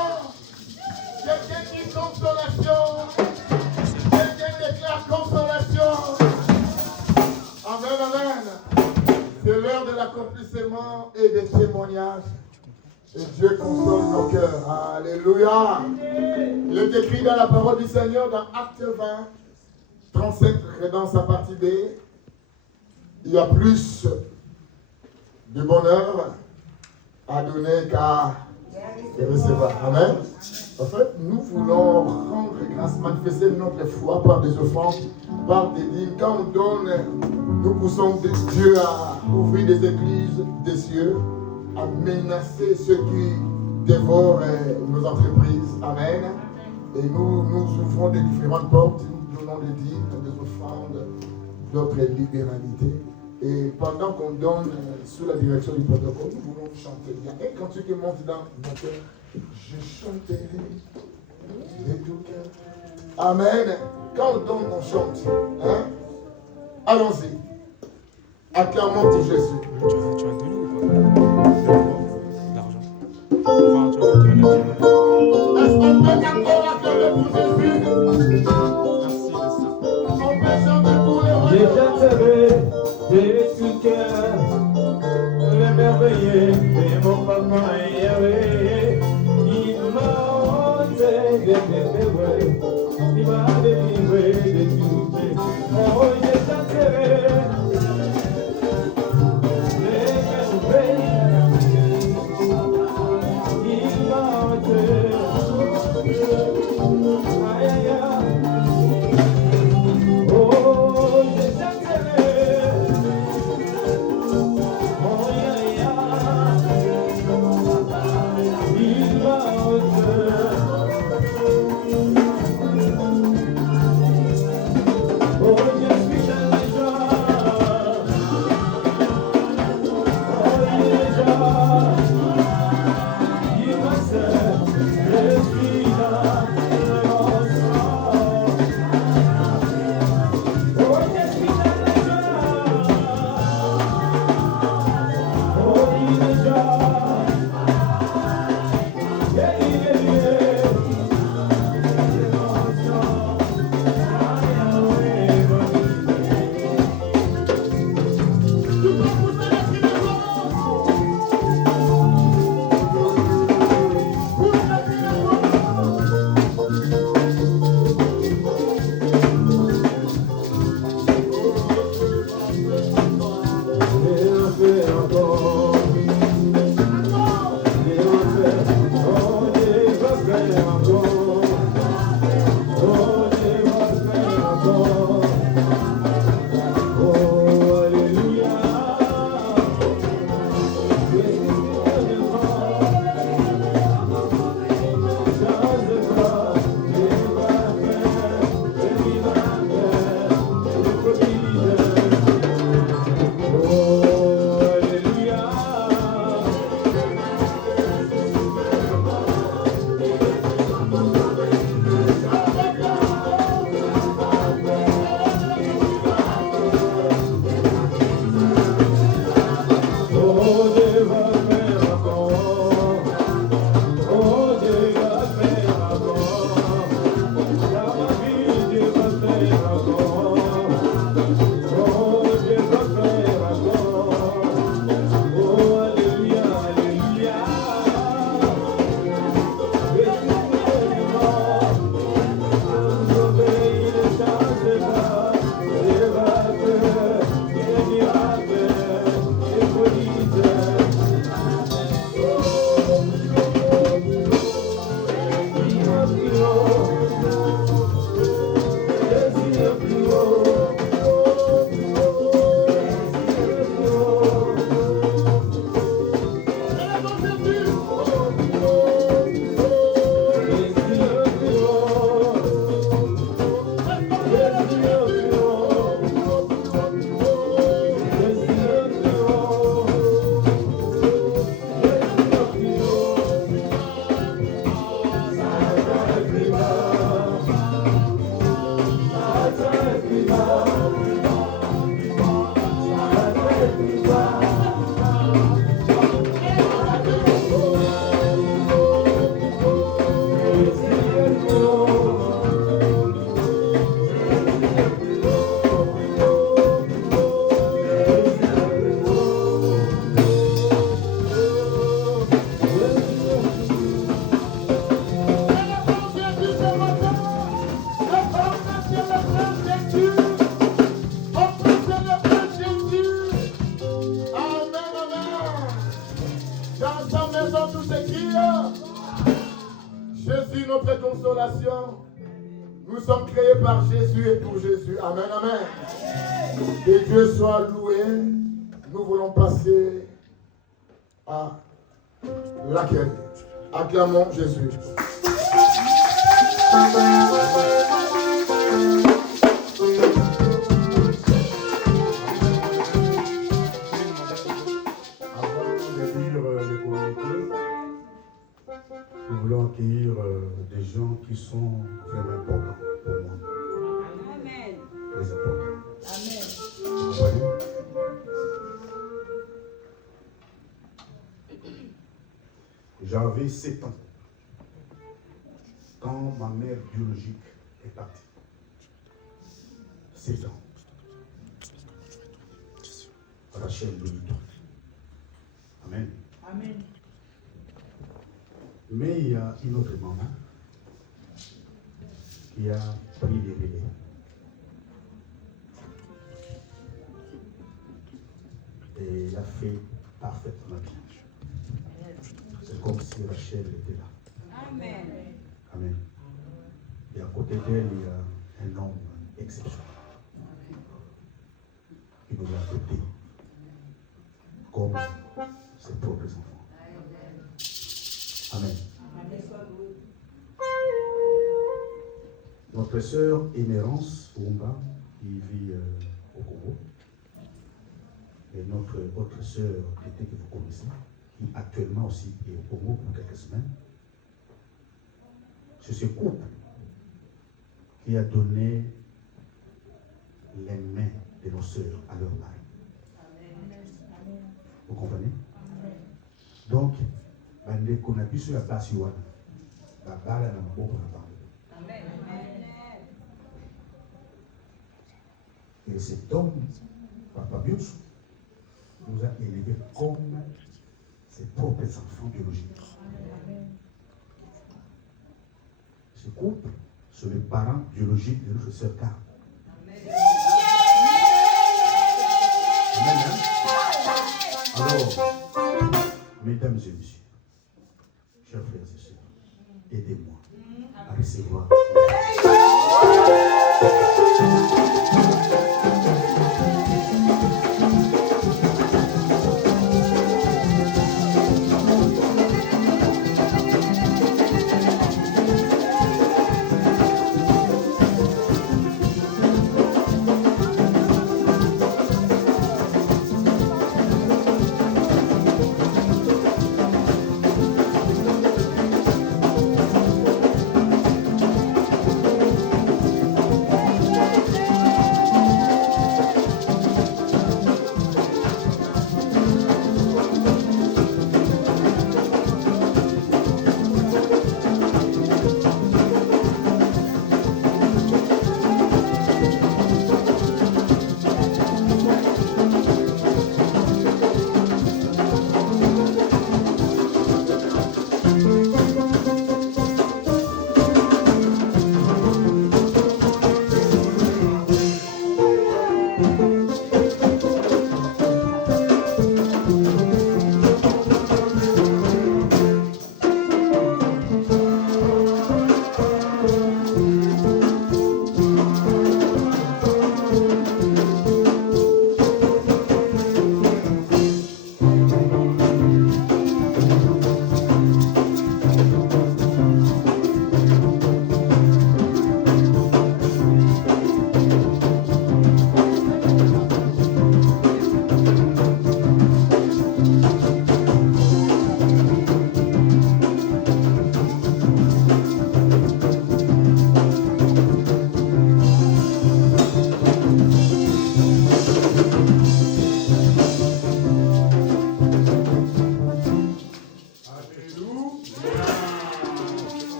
Quelqu'un dit consolation. Quelqu'un déclare consolation. Amen, amen. C'est l'heure de l'accomplissement et des témoignages. Et Dieu console nos cœurs. Alléluia. Il est écrit dans la parole du Seigneur dans Acte 20, 35, dans sa partie B. Il y a plus de bonheur à donner qu'à recevoir. Amen. En fait, nous voulons rendre grâce, manifester notre foi par des offrandes, par des dîmes. Quand on donne, nous poussons Dieu à ouvrir des églises des cieux, à menacer ceux qui dévorent nos entreprises. Amen. Et nous ouvrons des différentes portes, nous donnons des dîmes, des offrandes, notre libéralité. Et pendant qu'on donne sous la direction du protocole, nous voulons chanter. Il y a un cantique qui monte dans mon cœur. Je chanterai de tout cœur. Amen. Quand on donne, on chante. Hein? Allons-y. Acclamons Jésus. Tu vas donner ou pas l'argent? Enfin, tu vas donner. Est-ce qu'on peut encore acclamer pour Jésus? Merci, On peut chanter pour les rois. Je chanterai de tout cœur le merveilleux de mon papa Yahweh. Il m'a ôté de tes dévoirs, il m'a délivré de tout péché. Oh, je chanterai les merveilles. Il m'a ôté. Aïe, aïe, aïe. Oh, je chanterai. Oh, aïe, aïe. Il m'a ôté. Jésus, notre consolation. Nous sommes créés par Jésus et pour Jésus. Amen, amen. Que Dieu soit loué. Nous voulons passer à l'accueil. Acclamons Jésus. Nous voulons accueillir des gens qui sont vraiment importants pour moi. Amen. Très importants. Amen. Vous voyez? J'avais 7 ans quand ma mère biologique est partie. 7 ans. Rachel Benito. Amen. Amen. Mais il y a une autre maman qui a pris les relais. Et elle a fait parfaitement bien. C'est comme si Rachel était là. Amen. Amen. Et à côté d'elle, il y a un homme exceptionnel qui nous a adoptés comme ses propres enfants. Amen. Notre sœur Émérance Oumba, qui vit au Congo, et notre autre sœur que vous connaissez, qui actuellement aussi est au Congo pour quelques semaines, c'est ce couple qui a donné les mains de nos sœurs à leur mari. Vous comprenez? Donc, bandeko na biso ya basi wana babala na maboko na bango. Et cet homme, Papa Bios, nous a élevés comme ses propres enfants biologiques. Ce couple, c'est le parent biologique de notre sœur Carme. Amen. Hein? Alors, mesdames et messieurs, chers frères et sœurs, aidez-moi à recevoir.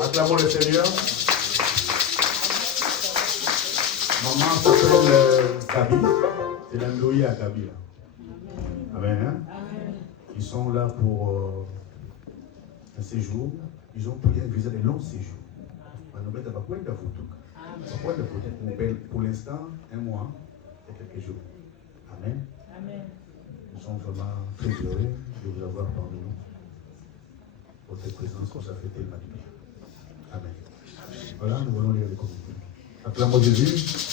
Acclamons le Seigneur. Maman s'appelle Gabi. C'est l'Andoï à Gabi. Amen. Hein? Ils sont là pour un séjour. Ils ont pris un visa de long séjour. Pour l'instant, un mois. il y a quelques jours. Amen. Amen. Nous sommes vraiment très heureux de vous avoir parmi nous. Votre présence nous a fait tellement du bien. Amen. Voilà, nous voulons lire les communiqués. Acclamons Jésus.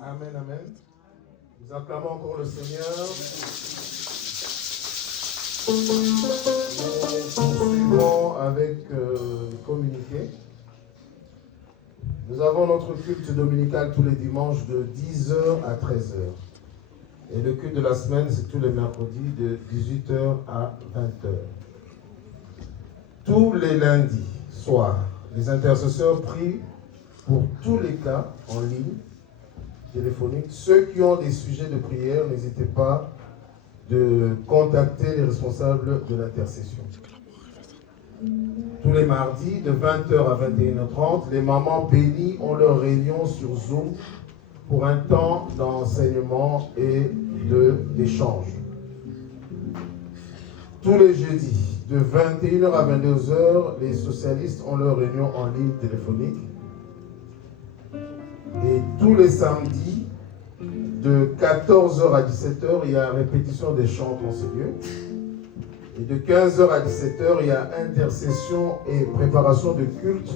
Amen, amen. Nous acclamons encore le Seigneur. Nous poursuivons avec le communiqué. Nous avons notre culte dominical tous les dimanches de 10h à 13h. Et le culte de la semaine, c'est tous les mercredis de 18h à 20h. Tous les lundis soirs, les intercesseurs prient pour tous les cas en ligne, téléphonique. Ceux qui ont des sujets de prière, n'hésitez pas de contacter les responsables de l'intercession. Tous les mardis, de 20h à 21h30, les mamans bénies ont leur réunion sur Zoom pour un temps d'enseignement et d'échange. Tous les jeudis, de 21h à 22h, les socialistes ont leur réunion en ligne téléphonique. Et tous les samedis, de 14h à 17h, il y a répétition des chants dans ce lieu. Et de 15h à 17h, il y a intercession et préparation de culte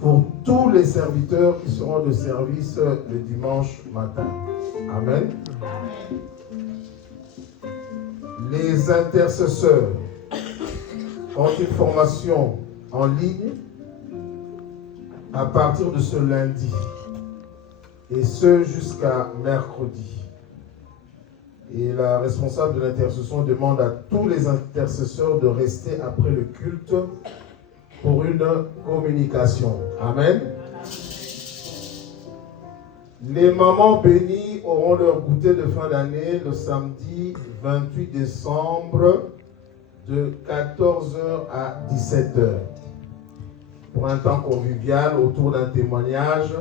pour tous les serviteurs qui seront de service le dimanche matin. Amen. Les intercesseurs ont une formation en ligne à partir de ce lundi. Et ce jusqu'à mercredi. Et la responsable de l'intercession demande à tous les intercesseurs de rester après le culte pour une communication. Amen. Les mamans bénies auront leur goûter de fin d'année le samedi 28 décembre de 14h à 17h. Pour un temps convivial autour d'un témoignage.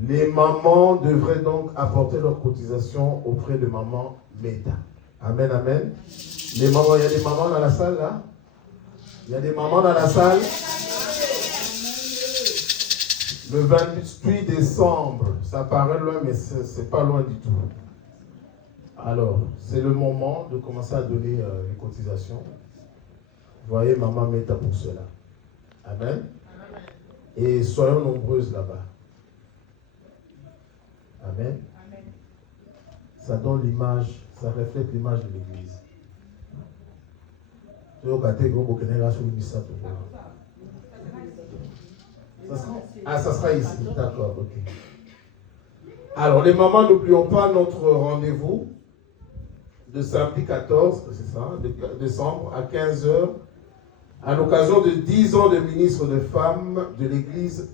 Les mamans devraient donc apporter leur cotisation auprès de maman Meta. Amen, amen. Les mamans, il y a des mamans dans la salle là? Il y a des mamans dans la salle? Le 28 décembre, ça paraît loin, mais c'est pas loin du tout. Alors, c'est le moment de commencer à donner les cotisations. Voyez maman Meta pour cela. Amen. Et soyons nombreuses là-bas. Amen. Amen. Ça donne l'image, ça reflète l'image de l'église. Ça sera ici, d'accord, ok. Alors les mamans, n'oublions pas notre rendez-vous de samedi 14, c'est ça, de décembre à 15h, à l'occasion de 10 ans de ministre de femmes de l'église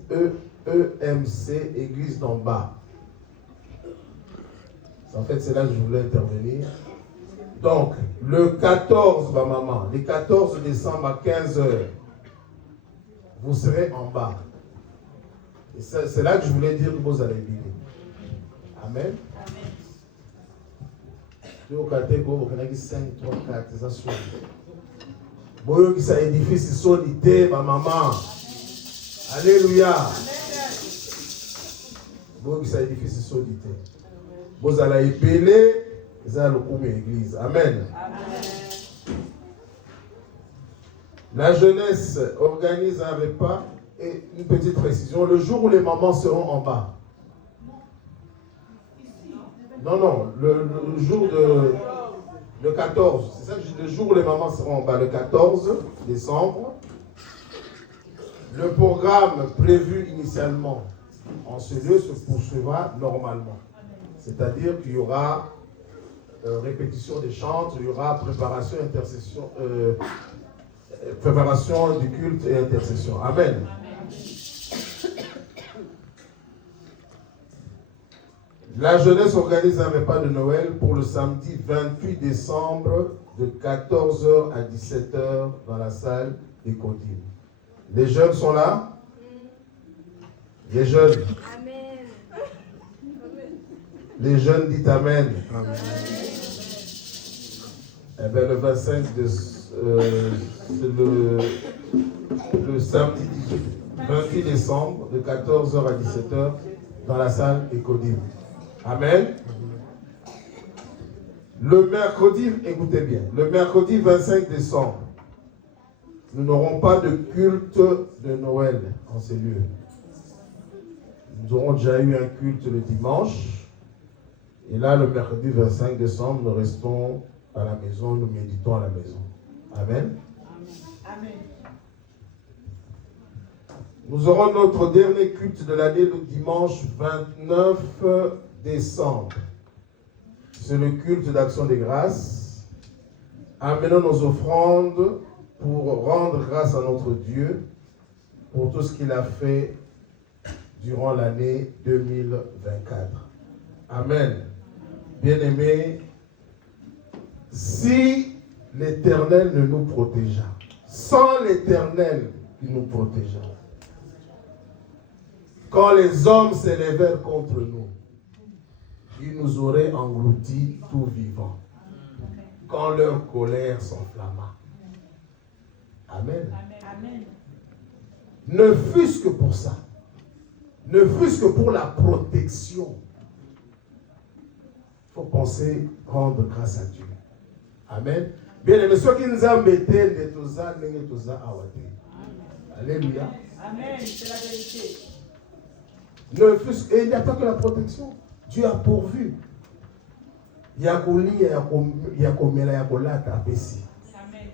EMC, église d'en bas. En fait, c'est là que je voulais intervenir. Donc, le 14, ma maman, le 14 décembre à 15h, vous serez en bas. Et c'est là que je voulais dire que vous allez vivre. Amen. Amen. 5, 3, 4, c'est ça. Bon, ça édifice solide, ma maman. Alléluia. Bon, ça édifice solide. Vous allez épeler, vous allez couper l'église. Amen. La jeunesse organise un repas et une petite précision. Le jour où les mamans seront en bas. Non, le jour de 14. C'est ça que je dis, le jour où les mamans seront en bas, le 14 décembre. Le programme prévu initialement en ce lieu se poursuivra normalement. C'est-à-dire qu'il y aura répétition des chants, il y aura préparation, intercession, préparation du culte et intercession. Amen. La jeunesse organise un repas de Noël pour le samedi 28 décembre de 14h à 17h dans la salle des Codines. Les jeunes sont là? Les jeunes? Amen. Les jeunes disent Amen. Amen. Eh bien, le 25 c'est le samedi 28 décembre, de 14h à 17h, dans la salle Ecodim. Amen. Le mercredi, écoutez bien, le mercredi 25 décembre, nous n'aurons pas de culte de Noël en ces lieux. Nous aurons déjà eu un culte le dimanche. Et là, le mercredi 25 décembre, nous restons à la maison, nous méditons à la maison. Amen. Amen. Nous aurons notre dernier culte de l'année le dimanche 29 décembre. C'est le culte d'action des grâces. Amenons nos offrandes pour rendre grâce à notre Dieu pour tout ce qu'il a fait durant l'année 2024. Amen. Bien-aimés, si l'Éternel ne nous protégeait, sans l'Éternel qui nous protégeait, quand les hommes s'élevèrent contre nous, ils nous auraient engloutis tout vivants. Quand leur colère s'enflamma. Amen. Amen. Ne fût-ce que pour ça. Ne fût-ce que pour la protection. Il faut penser rendre grâce à Dieu. Amen. Bien aimé, ceux qui nous ont embêtés, alléluia. Amen. C'est la vérité. Ne fût-ce, et il n'y a pas que la protection. Dieu a pourvu. Yakoli, Yakomela, Yakolata, Apessi. Amen.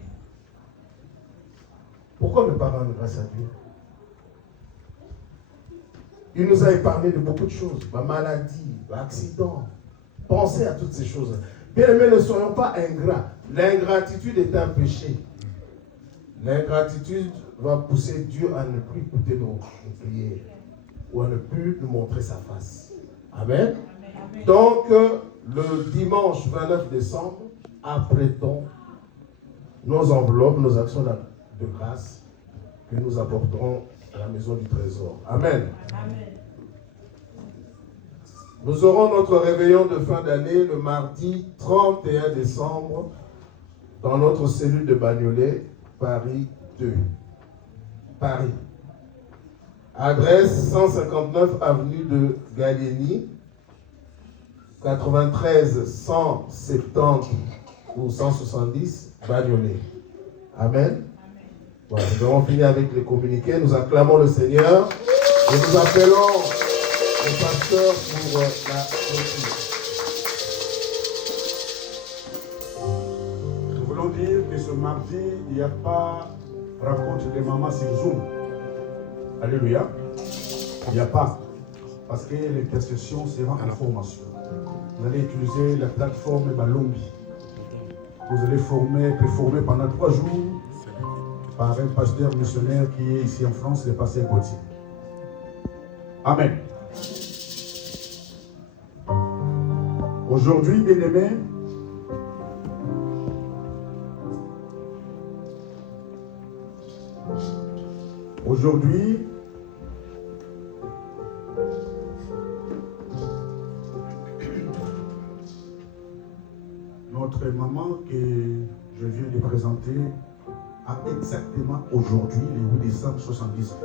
Pourquoi ne pas rendre grâce à Dieu? Il nous a épargné de beaucoup de choses. Ma maladie, l'accident. Pensez à toutes ces choses. Bien aimés, ne soyons pas ingrats. L'ingratitude est un péché. L'ingratitude va pousser Dieu à ne plus écouter nos prières ou à ne plus nous montrer sa face. Amen. Amen. Donc, le dimanche 29 décembre, apprêtons nos enveloppes, nos actions de grâce que nous apporterons à la maison du trésor. Amen. Amen. Nous aurons notre réveillon de fin d'année le mardi 31 décembre dans notre cellule de Bagnolet, Paris 2. Paris. Adresse 159 avenue de Gallieni, 93 170 ou 170 Bagnolet. Amen. Voilà, nous avons fini avec les communiqués. Nous acclamons le Seigneur et nous appelons le pasteur pour la clôture. Nous voulons dire que ce mardi, il n'y a pas rencontre des mamans sur Zoom. Alléluia. Il n'y a pas. Parce que l'intercession sera en formation. Vous allez utiliser la plateforme Balombi. Vous allez performer pendant 3 jours par un pasteur missionnaire qui est ici en France, le pasteur Gauthier. Amen. Aujourd'hui, bien-aimés, aujourd'hui, notre maman que je viens de présenter a exactement aujourd'hui, le 8 décembre, 70 ans.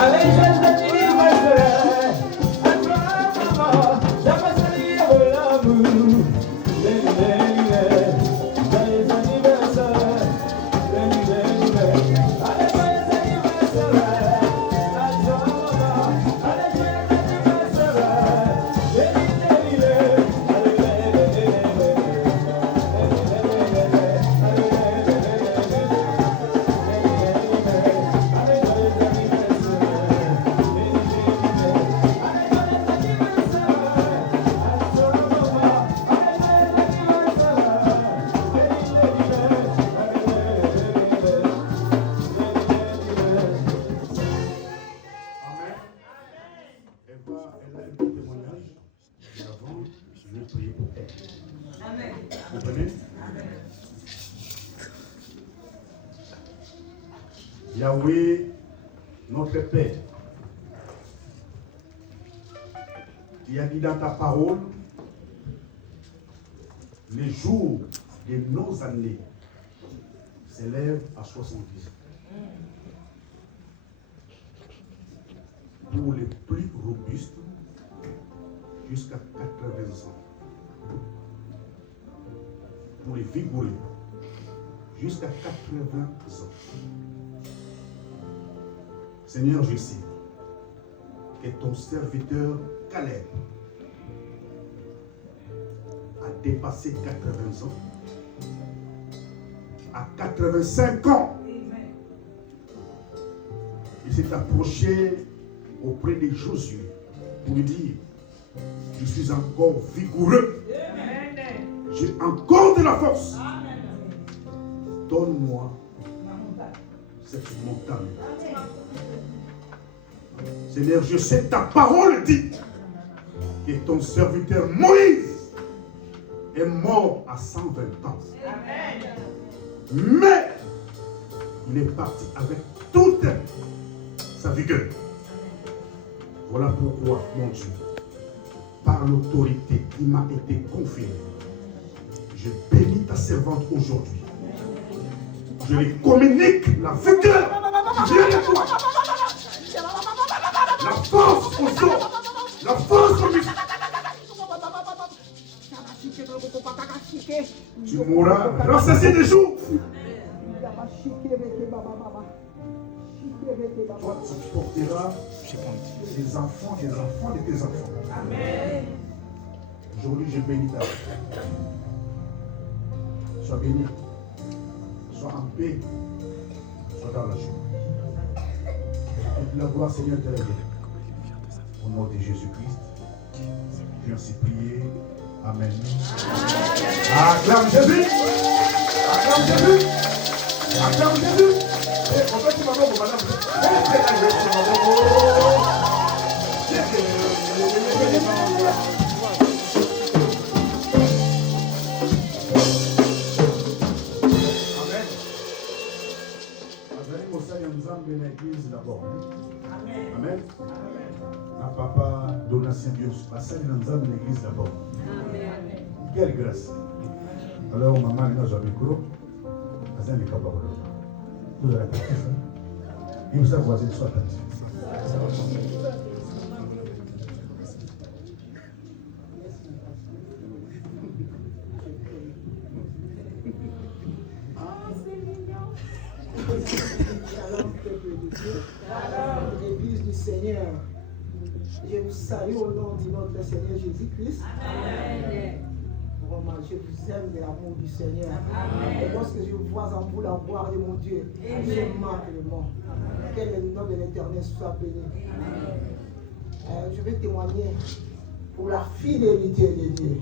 Allez, je t'anniversaire, à toi maman, j'appelle l'amour. Joyeux anniversaire, allez, joyeux anniversaire, à toi maman, allez, joyeux anniversaire. Yahweh, notre Père, tu as dit dans ta parole, les jours de nos années s'élèvent à 70 ans. Pour les plus robustes, jusqu'à 80 ans. Pour les vigoureux, jusqu'à 80 ans. Seigneur, je sais que ton serviteur Caleb a dépassé 80 ans. À 85 ans, il s'est approché auprès de Josué pour lui dire, je suis encore vigoureux. J'ai encore de la force. Donne-moi cette montagne. Seigneur, je sais ta parole dit que ton serviteur Moïse est mort à 120 ans. Mais il est parti avec toute sa vigueur. Voilà pourquoi, mon Dieu, par l'autorité qui m'a été conférée, je bénis ta servante aujourd'hui. Je lui communique la vigueur qui vient de toi. La force aux os, la force aux muscles. Tu mourras rassasié des jours. Toi, tu porteras des enfants de tes enfants. Amen. Aujourd'hui, je bénis ta vie. Sois béni. Sois en paix. Sois dans la joie. Toute la gloire, Seigneur, te révèle. Au nom de Jésus-Christ, je ainsi prié. Amen. Acclame Jésus. Acclame Jésus. Acclame Jésus. En fait, tu m'as dit, madame. Amen. L'église d'abord. Amen. Na papa donation Dieu. Passez dans l'église d'abord. Amen. Quelle grâce. Alors maman n'a jamais micro. Passez les capables. Vous avez compris ça. Et vous voisin soit attentif. L'église du Seigneur, je vous salue au nom de notre Seigneur Jésus-Christ. Vraiment, je vous aime de l'amour du Seigneur. Et lorsque je vois en vous la gloire de mon Dieu, je marque le monde. Que le nom de l'Éternel soit béni. Je vais témoigner pour la fidélité de Dieu.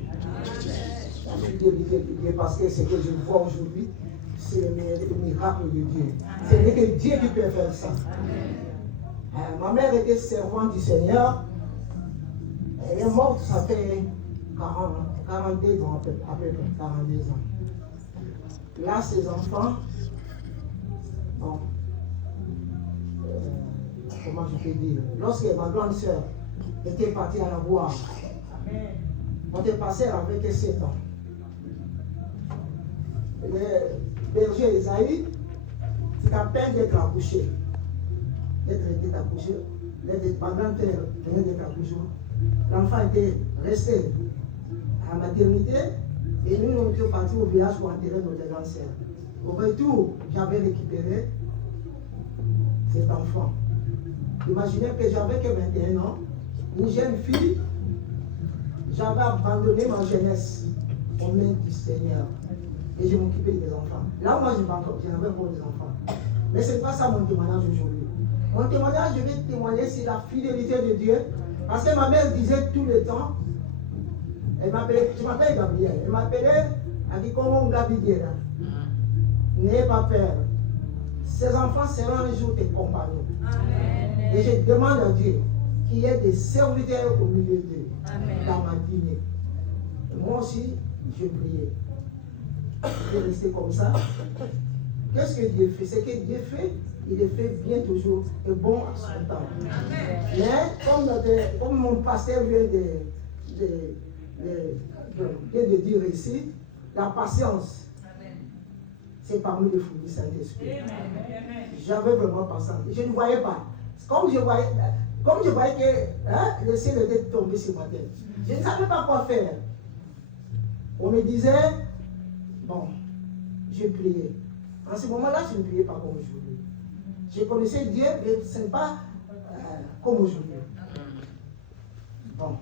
La fidélité de Dieu, parce que ce que je vois aujourd'hui, c'est le miracle de Dieu. Ce n'est que Dieu qui peut faire ça. Ma mère était servante du Seigneur. Elle est morte, ça fait 42 ans, à peu près 42 ans. Là, ses enfants, bon, comment je peux dire, lorsque ma grande sœur était partie à la voir, on est passé avec 7 ans. Le berger Esaïe, c'est à peine d'être accouché. Ma grand-père venait d'être accouché. L'enfant était resté à la maternité et nous étions partis au village pour enterrer notre grande sœur. Au retour, j'avais récupéré cet enfant. Imaginez que j'avais que 21 ans, une jeune fille, j'avais abandonné ma jeunesse aux mains du Seigneur et je m'occupais des enfants. Là, moi, je n'avais pas des enfants. Mais ce n'est pas ça mon témoignage aujourd'hui. Mon témoignage, je vais témoigner sur la fidélité de Dieu. Parce que ma mère disait tout le temps, elle m'appelait, je m'appelle Gabriel, elle m'appelait, elle dit comment Gabriel. N'ayez pas peur. Ces enfants seront un jour tes compagnons. Amen. Et je demande à Dieu qu'il y ait des serviteurs au milieu d'eux, dans ma dîner. Moi aussi, je priais. Je vais rester comme ça. Qu'est-ce que Dieu fait? Ce que Dieu fait, il est fait bien toujours et bon à son temps. Mais comme mon pasteur vient de dire ici, la patience, c'est parmi les fruits du Saint-Esprit. J'avais vraiment patience. Je ne voyais pas. Comme je voyais que le ciel était tombé sur ma tête. Je ne savais pas quoi faire. On me disait, bon, je priais. En ce moment-là, je ne priais pas comme aujourd'hui. Je connaissais Dieu, mais ce n'est pas comme aujourd'hui. Bon.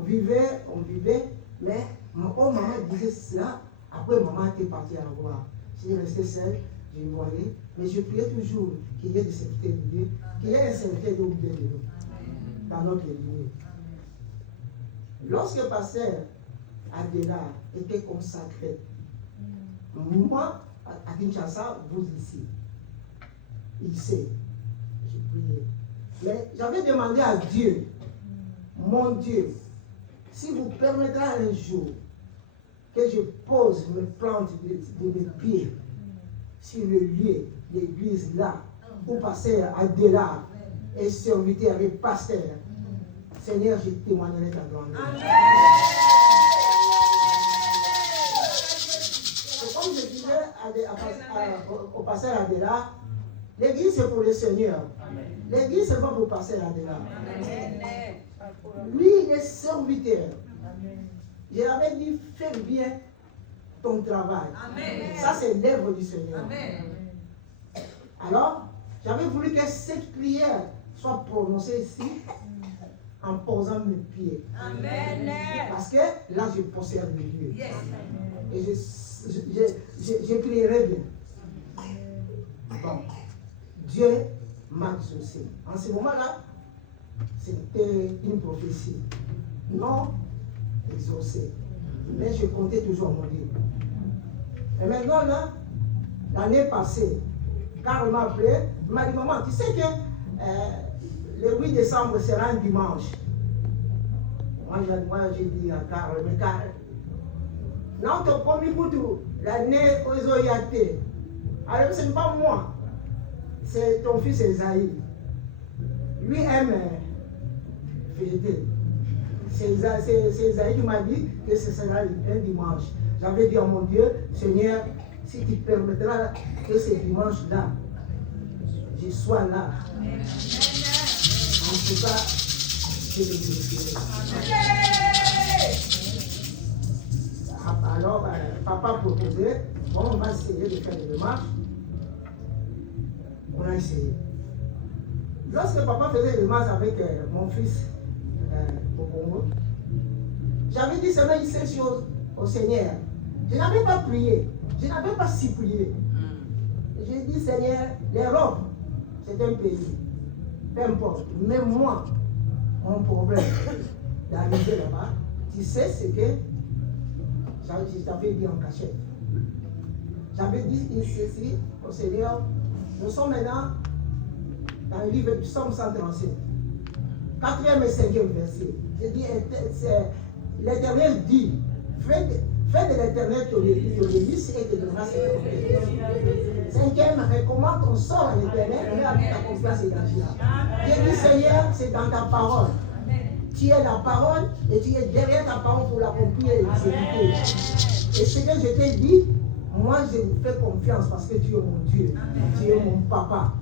On vivait, mais maman disait cela. Après, maman était partie à la voir. J'étais resté seul, je le voyais, mais je priais toujours qu'il y ait des serviteurs de Dieu, qu'il y ait un serviteur de Dieu dans notre lignée. Lorsque pasteur Adela était consacré, moi, à Kinshasa, vous ici, il sait, je priais. Mais j'avais demandé à Dieu, mon Dieu, si vous permettrez un jour que je pose mes plantes de mes pieds sur le lieu, l'église là, où pasteur Adela est serviteur avec pasteur, Seigneur, je témoignerai ta grandeur. Comme je disais au pasteur Adela, l'église c'est pour le Seigneur. L'église c'est pas pour pasteur Adela. Lui, il est serviteur. Je l'avais dit, fais bien ton travail. Ça, c'est l'œuvre du Seigneur. Alors, j'avais voulu que cette prière soit prononcée ici en posant mes pieds. Parce que là, je possède le lieu. Et je prierai bien. Bon, Dieu m'a exaucé. En ce moment-là, c'était une prophétie. Non exaucée. Mais je comptais toujours mon Dieu. Et maintenant, là, l'année passée, quand il m'a appelé, il m'a dit, maman, tu sais que le 8 décembre sera un dimanche. Moi j'ai dit à Carl, mais Carl, non, tu as promis pour tout. L'année où ils ont été. Alors, ce n'est pas moi. C'est ton fils Esaïe. Lui aime fêter. C'est Esaïe qui m'a dit que ce sera un dimanche. J'avais dit à mon Dieu, Seigneur, si tu permettras que ce dimanche-là, je sois là. En tout cas, je le glorifierai. Alors, papa proposait, bon, on va essayer de faire des démarches. On a essayé. Lorsque papa faisait des démarches avec mon fils au Congo, j'avais dit seulement une seule chose au Seigneur. Je n'avais pas prié, je n'avais pas supplié. J'ai dit, Seigneur, l'Europe, c'est un pays. Peu importe. Mais moi, mon problème d'arriver là-bas, tu sais ce que je t'avais dit en cachette. J'avais dit ceci au Seigneur. Nous sommes maintenant dans le livre du Psaume 137, 4e et 5e verset. J'ai dit, l'Éternel dit, fais de l'Éternel ton délice et te donnera cette confiance. 5e, recommande ton sort à l'Éternel, mais avec ta confiance et agira. J'ai dit, Seigneur, c'est dans ta parole. Tu es la parole et tu es derrière ta parole pour l'accomplir et l'exécuter. Et ce que je t'ai dit, moi je vous fais confiance parce que tu es mon Dieu, tu es mon papa.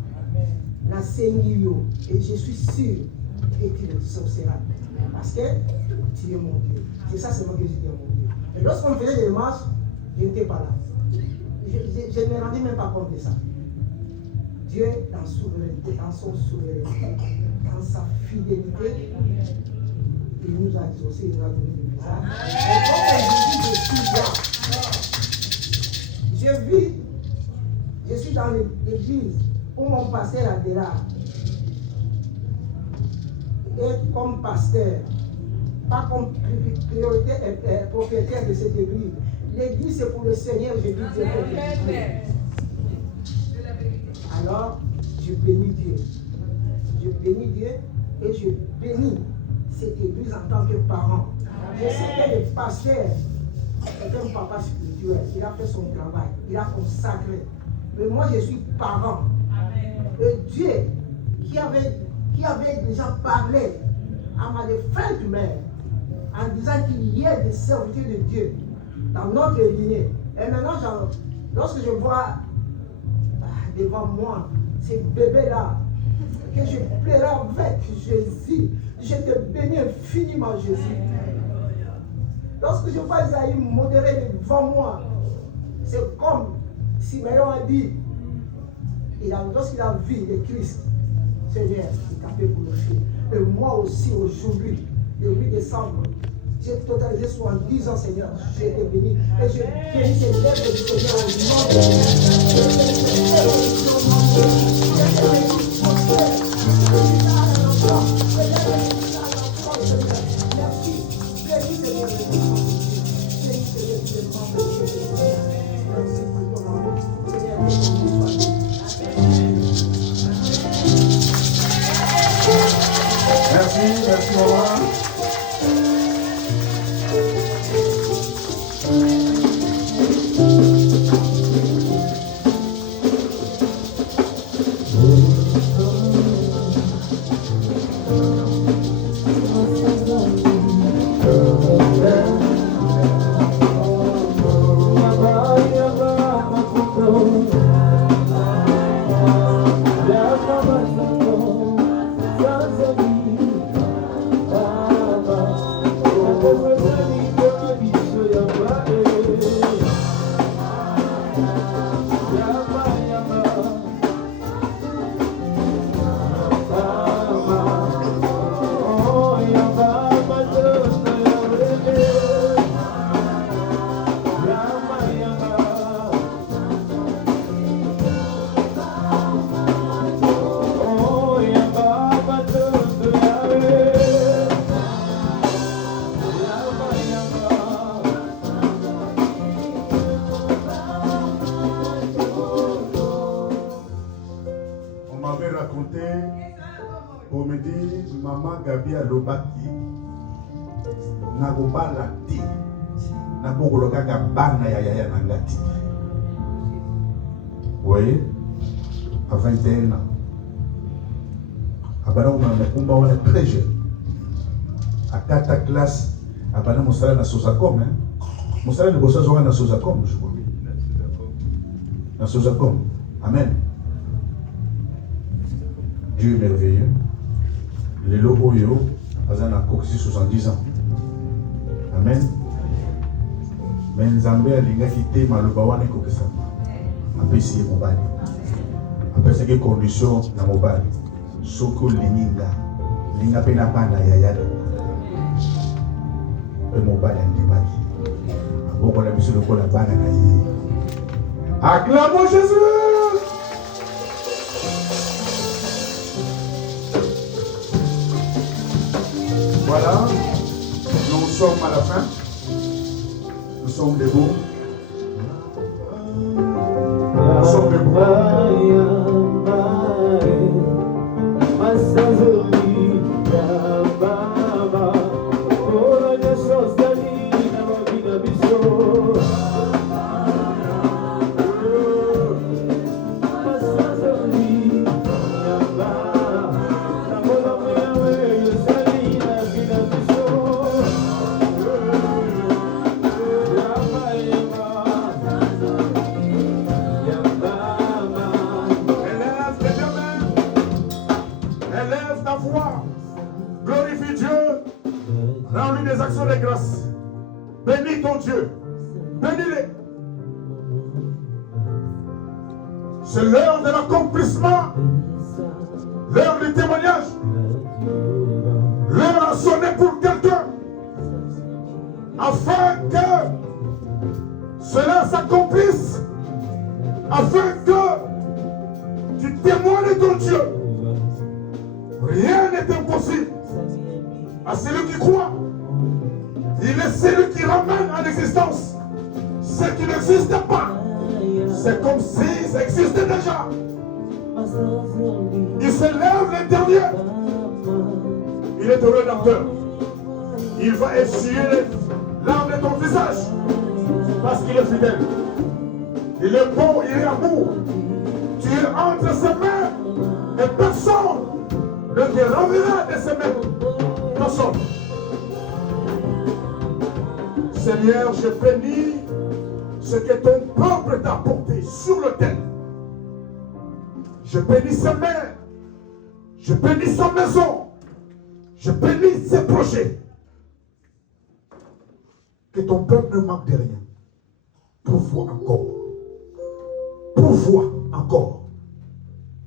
La Seigneur, et je suis sûr que tu le sauveras. Parce que tu es mon Dieu. C'est ça seulement que je dis à mon Dieu. Et lorsqu'on faisait des marches, je n'étais pas là. Je ne me rendais même pas compte de ça. Dieu, dans son souveraineté, dans sa fidélité, il nous a exaucés, il nous a donné le visage. Et comme je suis là, je suis dans l'église où mon pasteur Adela est comme pasteur, pas comme propriétaire de cette église. L'église c'est pour le Seigneur, je dis Dieu. Alors, je bénis Dieu. Je bénis Dieu et je bénis cette église en tant que parent. Je sais que le pasteur est un papa spirituel. Il a fait son travail. Il a consacré. Mais moi, je suis parent. Et Dieu, qui avait déjà parlé à ma défunte mère, en disant qu'il y ait des serviteurs de Dieu dans notre lignée. Et maintenant, lorsque je vois devant moi ces bébés-là, que je plairai avec Jésus, je te bénis infiniment, Jésus. Lorsque je vois Isaïe modéré devant moi, c'est comme Siméon a dit, lorsqu'il a vu le Christ, Seigneur, il t'a fait glorifier. Et moi aussi, aujourd'hui, le 8 décembre, j'ai totalisé 70 ans, Seigneur. J'ai été béni. Et je bénis ces lèvres du Seigneur au nom de Merci, merci maman. Pour me dire, maman Gabi a lobaki, nagobala ti, nabogoloka gabana ya nangati. Vous voyez, à 21 ans, abana kumba on est très jeune. À 4 classes, abana mosala na Sosacom, hein. Mosala ni bossa zoa na Sosacom, je crois. Na Sosacom. Amen. Dieu est merveilleux. Les lobos yo, azana koksi 70 ans. Amen. Mais Nzambe alinga kite maloba wana kokesa. Apesi mobali. Apesi ke condition na mobali. Soko linga. Linga pena bana ya yada. E mobali andimaki. Aboko la biso lokola bana na ye. Acclamons Jésus! Voilà, nous sommes à la fin. Nous sommes debout. Nous sommes debout. Des actions de grâce. Bénis ton Dieu. Bénis-les. C'est l'heure de l'accomplissement. L'heure du témoignage. L'heure a sonné pour quelqu'un. Afin que cela s'accomplisse. Afin que tu témoignes de ton Dieu. Rien n'est impossible à celui qui croit. Il est celui qui ramène en existence ce qui n'existe pas. C'est comme si ça existait déjà. Il se lève le dernier. Il est heureux d'acteur. Il va essuyer les larmes de ton visage parce qu'il est fidèle. Il est bon, il est amour. Tu es entre ses mains et personne ne te renverra de ses mains. Personne. Seigneur, je bénis ce que ton peuple t'a porté sur le terre. Je bénis sa mère. Je bénis sa maison. Je bénis ses projets. Que ton peuple ne manque de rien. Pourvois encore. Pourvois encore.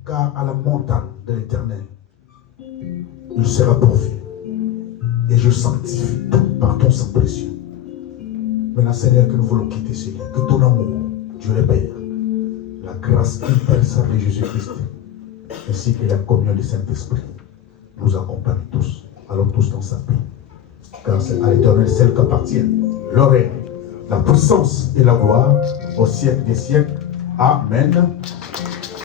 Car à la montagne de l'Éternel, il sera pourvu. Et je sanctifie tout par ton sang précieux. Maintenant, Seigneur, que nous voulons quitter ce lieu. Que ton amour, Dieu le Père, la grâce impérissable de Jésus-Christ, ainsi que la communion du Saint-Esprit, nous accompagnent tous. Allons tous dans sa paix. Car c'est à l'Éternel celle qu'appartiennent le règne, la puissance et la gloire au siècle des siècles. Amen.